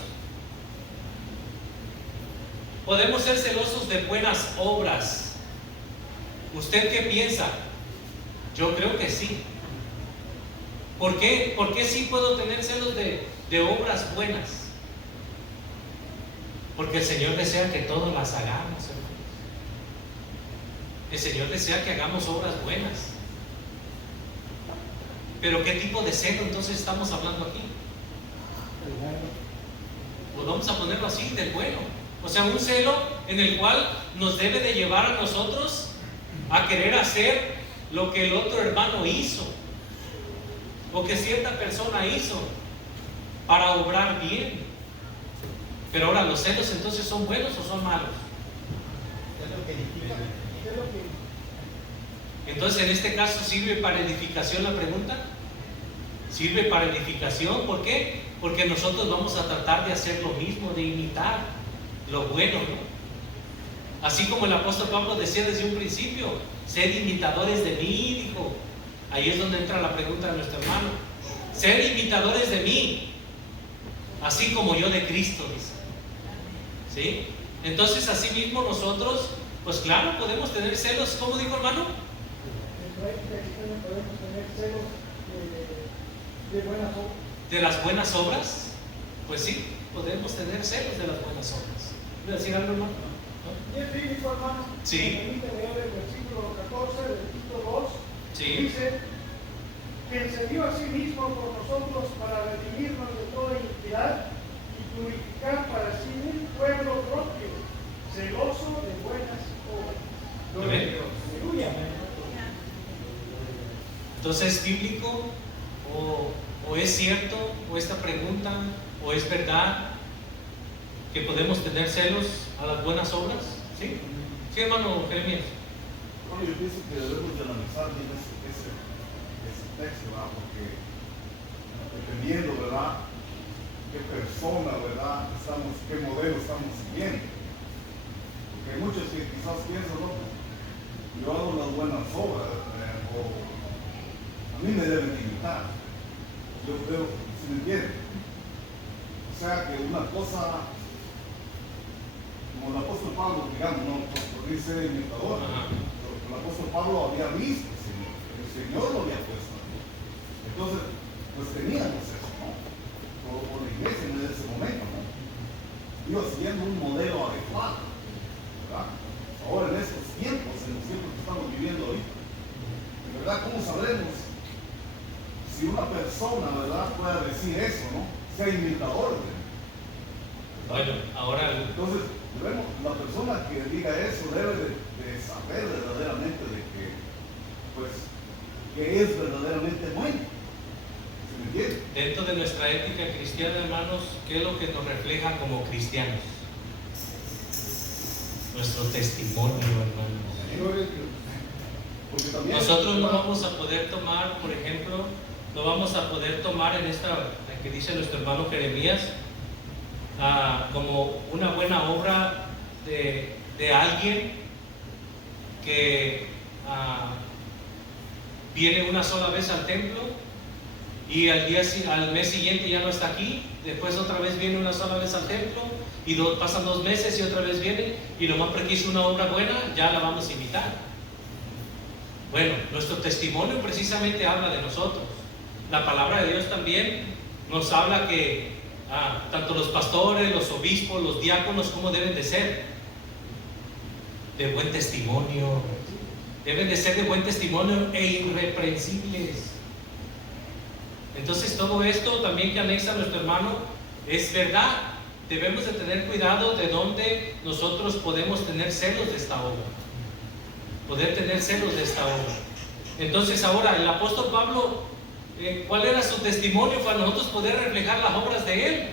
podemos ser celosos de buenas obras. ¿Usted qué piensa? Yo creo que sí. ¿Por qué? ¿Por qué sí puedo tener celos de obras buenas? Porque el Señor desea que todos las hagamos, hermanos. El Señor desea que hagamos obras buenas. Pero ¿qué tipo de celo entonces estamos hablando aquí? Pues vamos a ponerlo así, del bueno. O sea, un celo en el cual nos debe de llevar a nosotros a querer hacer lo que el otro hermano hizo, o que cierta persona hizo, para obrar bien. Pero ahora, ¿los celos entonces son buenos o son malos? Es lo que edifica. Entonces, en este caso, ¿sirve para edificación la pregunta? Sirve para edificación. ¿Por qué? Porque nosotros vamos a tratar de hacer lo mismo, de imitar lo bueno, ¿no? Así como el apóstol Pablo decía desde un principio, sed imitadores de mí, dijo. Ahí es donde entra la pregunta de nuestro hermano. Sed imitadores de mí, así como yo de Cristo, dice. ¿Sí? Entonces, así mismo nosotros, pues claro, podemos tener celos. ¿Cómo dijo, hermano? Podemos tener celos de buenas obras. ¿De las buenas obras? Pues sí, podemos tener celos de las buenas obras. ¿Voy a decir algo, hermano? Y es bíblico, hermano. Sí. Permite leer el versículo 14 del capítulo 2. Sí. Dice: quien se dio a sí mismo por nosotros para redimirnos de toda iniquidad y purificar para sí un pueblo propio, celoso de buenas obras. Gloria a Dios. Aleluya. Entonces, ¿es bíblico o es cierto, o esta pregunta, o es verdad que podemos tener celos a las buenas obras? ¿Sí? Sí, hermano Jeremías. Bueno, yo pienso que debemos de analizar bien ese texto, ¿verdad? Porque dependiendo, ¿verdad?, qué persona, ¿verdad?, qué modelo estamos siguiendo. Porque hay muchos que quizás piensan, no, yo hago las buenas obras, o a mí me deben imitar. Yo creo, si me entienden. O sea que una cosa, como el apóstol Pablo, digamos, no por ser imitador, el apóstol Pablo había visto al Señor, el Señor lo había puesto. Entonces, pues teníamos eso, ¿no? Por la iglesia en ese momento, ¿no? Iba siguiendo un modelo adecuado, ¿verdad? Ahora en estos tiempos, en los tiempos que estamos viviendo hoy, de verdad, ¿cómo sabremos si una persona, verdad, pueda decir eso, ¿no? Sea imitador de él. Bueno, ahora entonces, la persona que diga eso debe de saber verdaderamente de que, pues, que es verdaderamente bueno. ¿Se me entiende? dentro de nuestra ética cristiana, hermanos, ¿qué es lo que nos refleja como cristianos? Nuestro testimonio, hermanos. Porque también, Nosotros no vamos a poder tomar, por ejemplo, no vamos a poder tomar en esta que dice nuestro hermano Jeremías como una buena obra de alguien que viene una sola vez al templo y al mes siguiente ya no está aquí, después otra vez viene una sola vez al templo y pasan 2 meses y otra vez viene, y nomás porque hizo una obra buena ya la vamos a imitar. Bueno, nuestro testimonio precisamente habla de nosotros. La palabra de Dios también nos habla que tanto los pastores, los obispos, los diáconos, ¿cómo deben de ser? De buen testimonio. Deben de ser de buen testimonio e irreprensibles. Entonces todo esto también que anexa nuestro hermano es verdad. Debemos de tener cuidado de dónde nosotros podemos tener celos de esta obra. Poder tener celos de esta obra. Entonces ahora el apóstol Pablo, ¿cuál era su testimonio para nosotros poder reflejar las obras de él?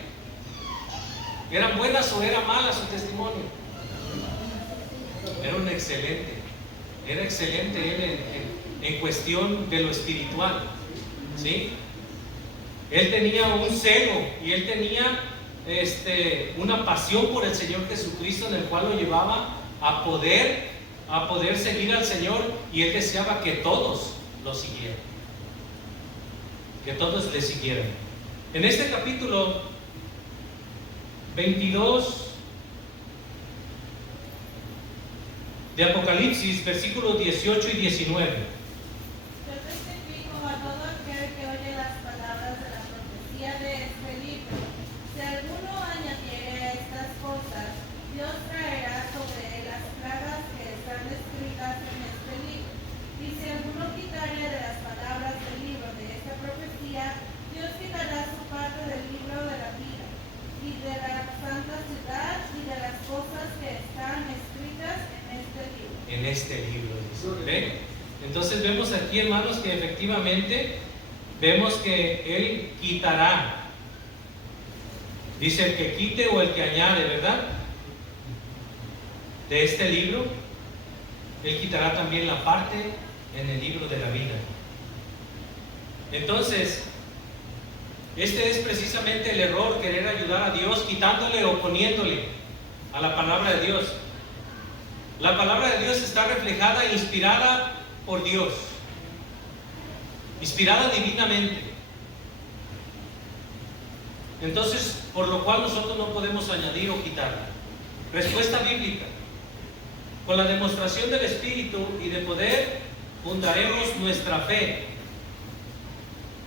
¿Eran buenas o era mala su testimonio? Era un excelente. Era excelente él en cuestión de lo espiritual. ¿Sí? Él tenía un celo y él tenía una pasión por el Señor Jesucristo, en el cual lo llevaba a poder seguir al Señor, y él deseaba que todos lo siguieran, que todos le siguieran. En este capítulo 22 de Apocalipsis, versículos 18 y 19. Yo testifico a todo aquel que oye las palabras de la profecía de este libro. Si alguno añadiere a estas cosas, Dios traerá sobre él las plagas que están escritas en este libro. Y si alguno quitare de las palabras del libro de esta profecía, Dios quitará su parte del libro de la vida, y de la santa ciudad, y de las cosas que están escritas en este libro. En este libro, dice. ¿Ven? Entonces vemos aquí, hermanos, que efectivamente vemos que él quitará. Dice el que quite o el que añade, ¿verdad? De este libro, él quitará también la parte en el libro de la vida. Entonces, este es precisamente el error, querer ayudar a Dios quitándole o poniéndole a la palabra de Dios. La palabra de Dios está reflejada e inspirada por Dios, inspirada divinamente. Entonces, por lo cual nosotros no podemos añadir o quitarla. Respuesta bíblica. Con la demostración del Espíritu y de poder, fundaremos nuestra fe.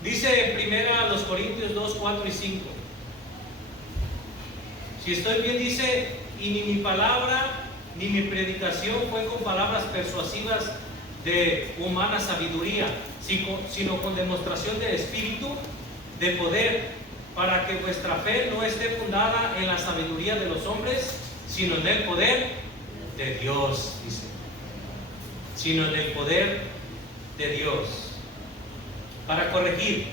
Dice en 1 Corintios 2, 4 y 5. Si estoy bien, dice, y ni mi palabra ni mi predicación fue con palabras persuasivas de humana sabiduría, sino con demostración del Espíritu, de poder, para que vuestra fe no esté fundada en la sabiduría de los hombres, sino en el poder de Dios, dice. Sino en el poder de Dios. Para corregir,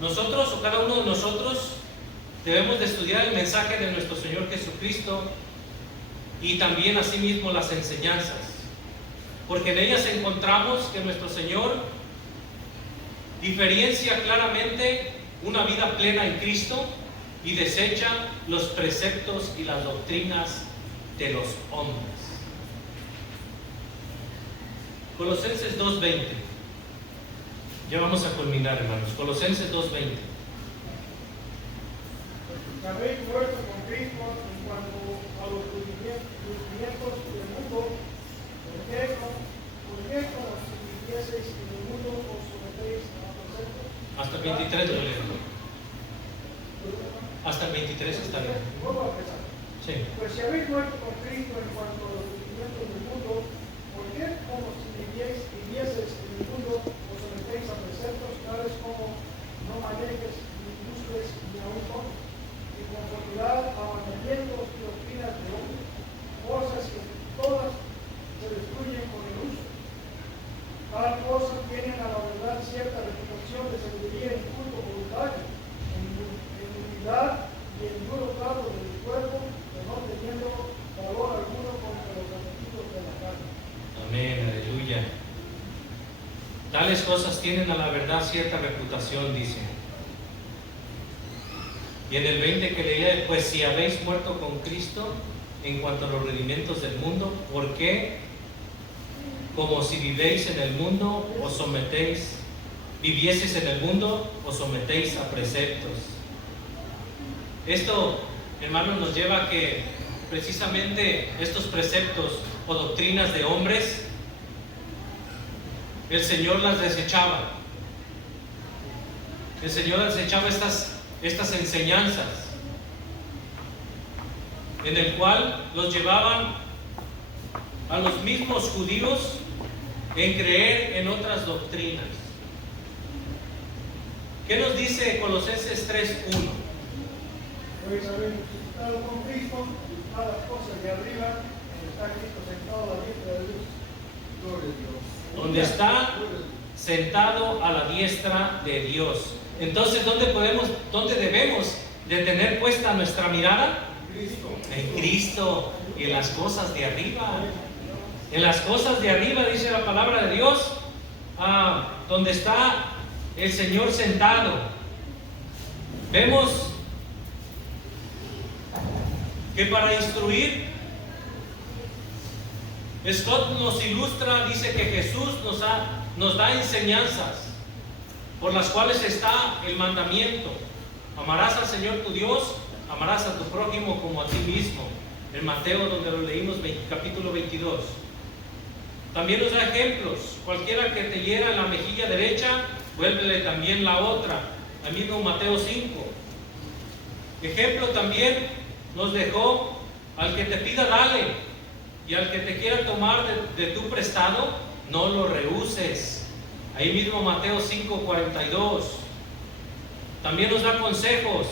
nosotros o cada uno de nosotros debemos de estudiar el mensaje de nuestro Señor Jesucristo y también asimismo las enseñanzas, porque en ellas encontramos que nuestro Señor diferencia claramente una vida plena en Cristo y desecha los preceptos y las doctrinas de los hombres. Colosenses 2:20. Ya vamos a culminar, hermanos. Colosenses 2:20. Habéis muerto con Cristo en cuanto a los sufrimientos del mundo, porque como si vivieseis en el mundo os sometéis a preceptos. Hasta el 23 lo leo. Hasta el 23 está bien. Vuelvo a empezar. Sí. Pues si habéis muerto con Cristo en cuanto a los sufrimientos del mundo, ¿por qué como si vivieseis en el mundo os sometéis a preceptos tales como no manejes ni busques ni aún toques, y conformidad a mandamientos y doctrinas de hombres, cosas que todas se destruyen con el uso? Tal cosa tienen a la verdad cierta reputación de sabiduría y culto voluntario, en unidad y en duro trato del cuerpo, no teniendo valor alguno contra los apetitos de la carne. Amén, aleluya. Tales cosas tienen a la verdad cierta reputación, dice. Y en el 20 que leía, pues si habéis muerto con Cristo en cuanto a los rudimentos del mundo, ¿por qué? Como si vivéis en el mundo, os sometéis, vivieseis en el mundo, os sometéis a preceptos. Esto, hermanos, nos lleva a que precisamente estos preceptos o doctrinas de hombres, el Señor las desechaba. El Señor desechaba estas enseñanzas, en el cual los llevaban a los mismos judíos en creer en otras doctrinas. ¿Qué nos dice Colosenses 3:1? Pues habéis resucitado con Cristo, buscad las cosas de arriba, donde está Cristo sentado a la diestra de Dios. Gloria a Dios. Donde está sentado a la diestra de Dios. Entonces, ¿dónde debemos de tener puesta nuestra mirada? Cristo. En Cristo y en las cosas de arriba. En las cosas de arriba, dice la palabra de Dios, donde está el Señor sentado. Vemos que para instruir, Scott nos ilustra, dice que Jesús nos da enseñanzas por las cuales está el mandamiento: amarás al Señor tu Dios, amarás a tu prójimo como a ti mismo, en Mateo, donde lo leímos, capítulo 22. También nos da ejemplos: cualquiera que te hiera en la mejilla derecha, vuélvele también la otra, al mismo Mateo 5. Ejemplo también nos dejó: al que te pida dale, y al que te quiera tomar de tu prestado, no lo rehuses. Ahí mismo Mateo 5:42. También nos da consejos: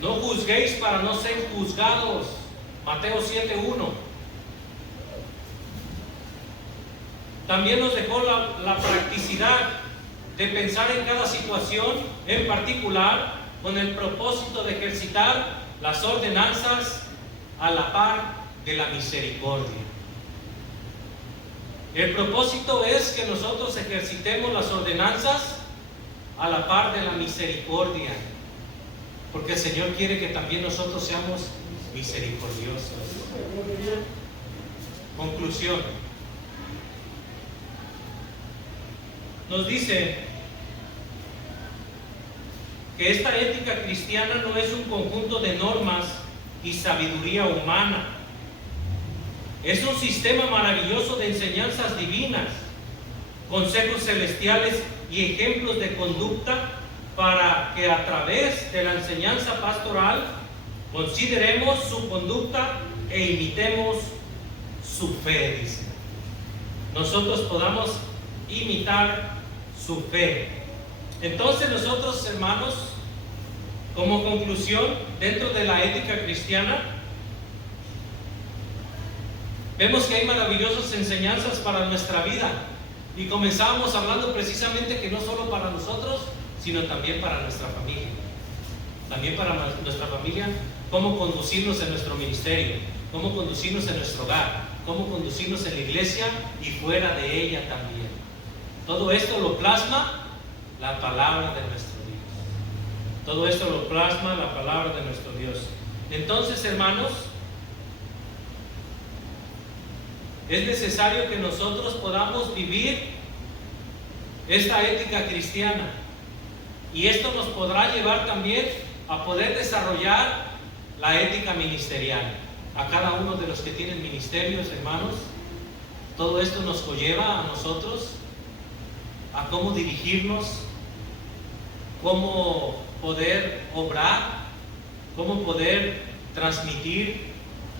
no juzguéis para no ser juzgados, Mateo 7:1. También nos dejó la practicidad de pensar en cada situación en particular, con el propósito de ejercitar las ordenanzas a la par de la misericordia. El propósito es que nosotros ejercitemos las ordenanzas a la par de la misericordia, porque el Señor quiere que también nosotros seamos misericordiosos. Conclusión. Nos dice que esta ética cristiana no es un conjunto de normas y sabiduría humana. Es un sistema maravilloso de enseñanzas divinas, consejos celestiales y ejemplos de conducta para que a través de la enseñanza pastoral consideremos su conducta e imitemos su fe, dice. Nosotros podamos imitar su fe. Entonces nosotros, hermanos, como conclusión, dentro de la ética cristiana, vemos que hay maravillosas enseñanzas para nuestra vida. Y comenzamos hablando precisamente que no solo para nosotros, sino también para nuestra familia. También para nuestra familia, cómo conducirnos en nuestro ministerio, cómo conducirnos en nuestro hogar, cómo conducirnos en la iglesia y fuera de ella también. Todo esto lo plasma la palabra de nuestro Dios. Todo esto lo plasma la palabra de nuestro Dios. Entonces, hermanos, es necesario que nosotros podamos vivir esta ética cristiana. Y esto nos podrá llevar también a poder desarrollar la ética ministerial. A cada uno de los que tienen ministerios, hermanos, todo esto nos conlleva a nosotros a cómo dirigirnos, cómo poder obrar, cómo poder transmitir,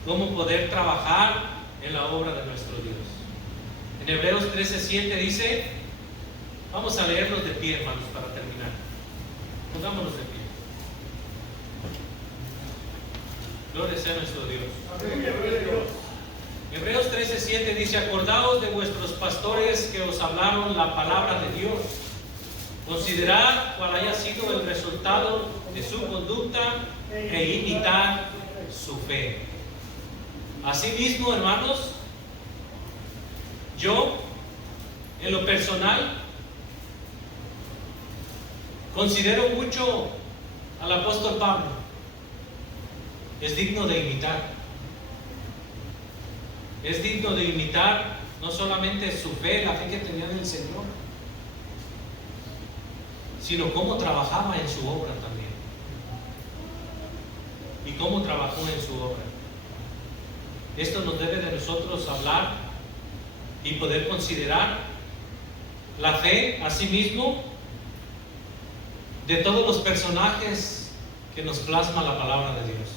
cómo poder trabajar en la obra de nuestro Dios. En Hebreos 13:7 dice, vamos a leerlos de pie, hermanos, para terminar. Pongámonos de pie. Gloria sea nuestro Dios. Hebreos 13:7 dice, acordaos de vuestros pastores que os hablaron la palabra de Dios. Considerad cuál haya sido el resultado de su conducta e imitar su fe. Asimismo, hermanos, yo, en lo personal, considero mucho al apóstol Pablo. Es digno de imitar. Es digno de imitar no solamente su fe, la fe que tenía en el Señor, sino cómo trabajaba en su obra también. Y cómo trabajó en su obra. Esto nos debe de nosotros hablar y poder considerar la fe, asimismo, de todos los personajes que nos plasma la palabra de Dios.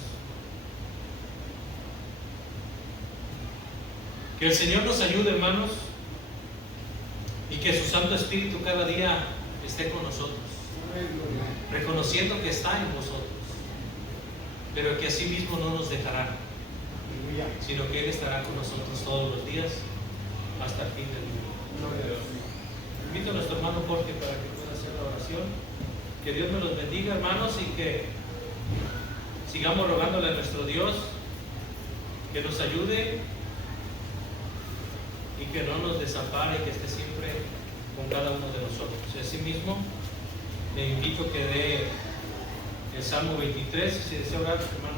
Que el Señor nos ayude, hermanos, y que su Santo Espíritu cada día esté con nosotros, reconociendo que está en nosotros, pero que así mismo no nos dejará, sino que Él estará con nosotros todos los días hasta el fin del mundo. Invito a nuestro hermano Jorge para que pueda hacer la oración. Que Dios me los bendiga, hermanos, y que sigamos rogándole a nuestro Dios que nos ayude y que no nos desampare, que esté siempre con cada uno de nosotros. Y asimismo, le invito que dé el Salmo 23, si desea orar, hermano.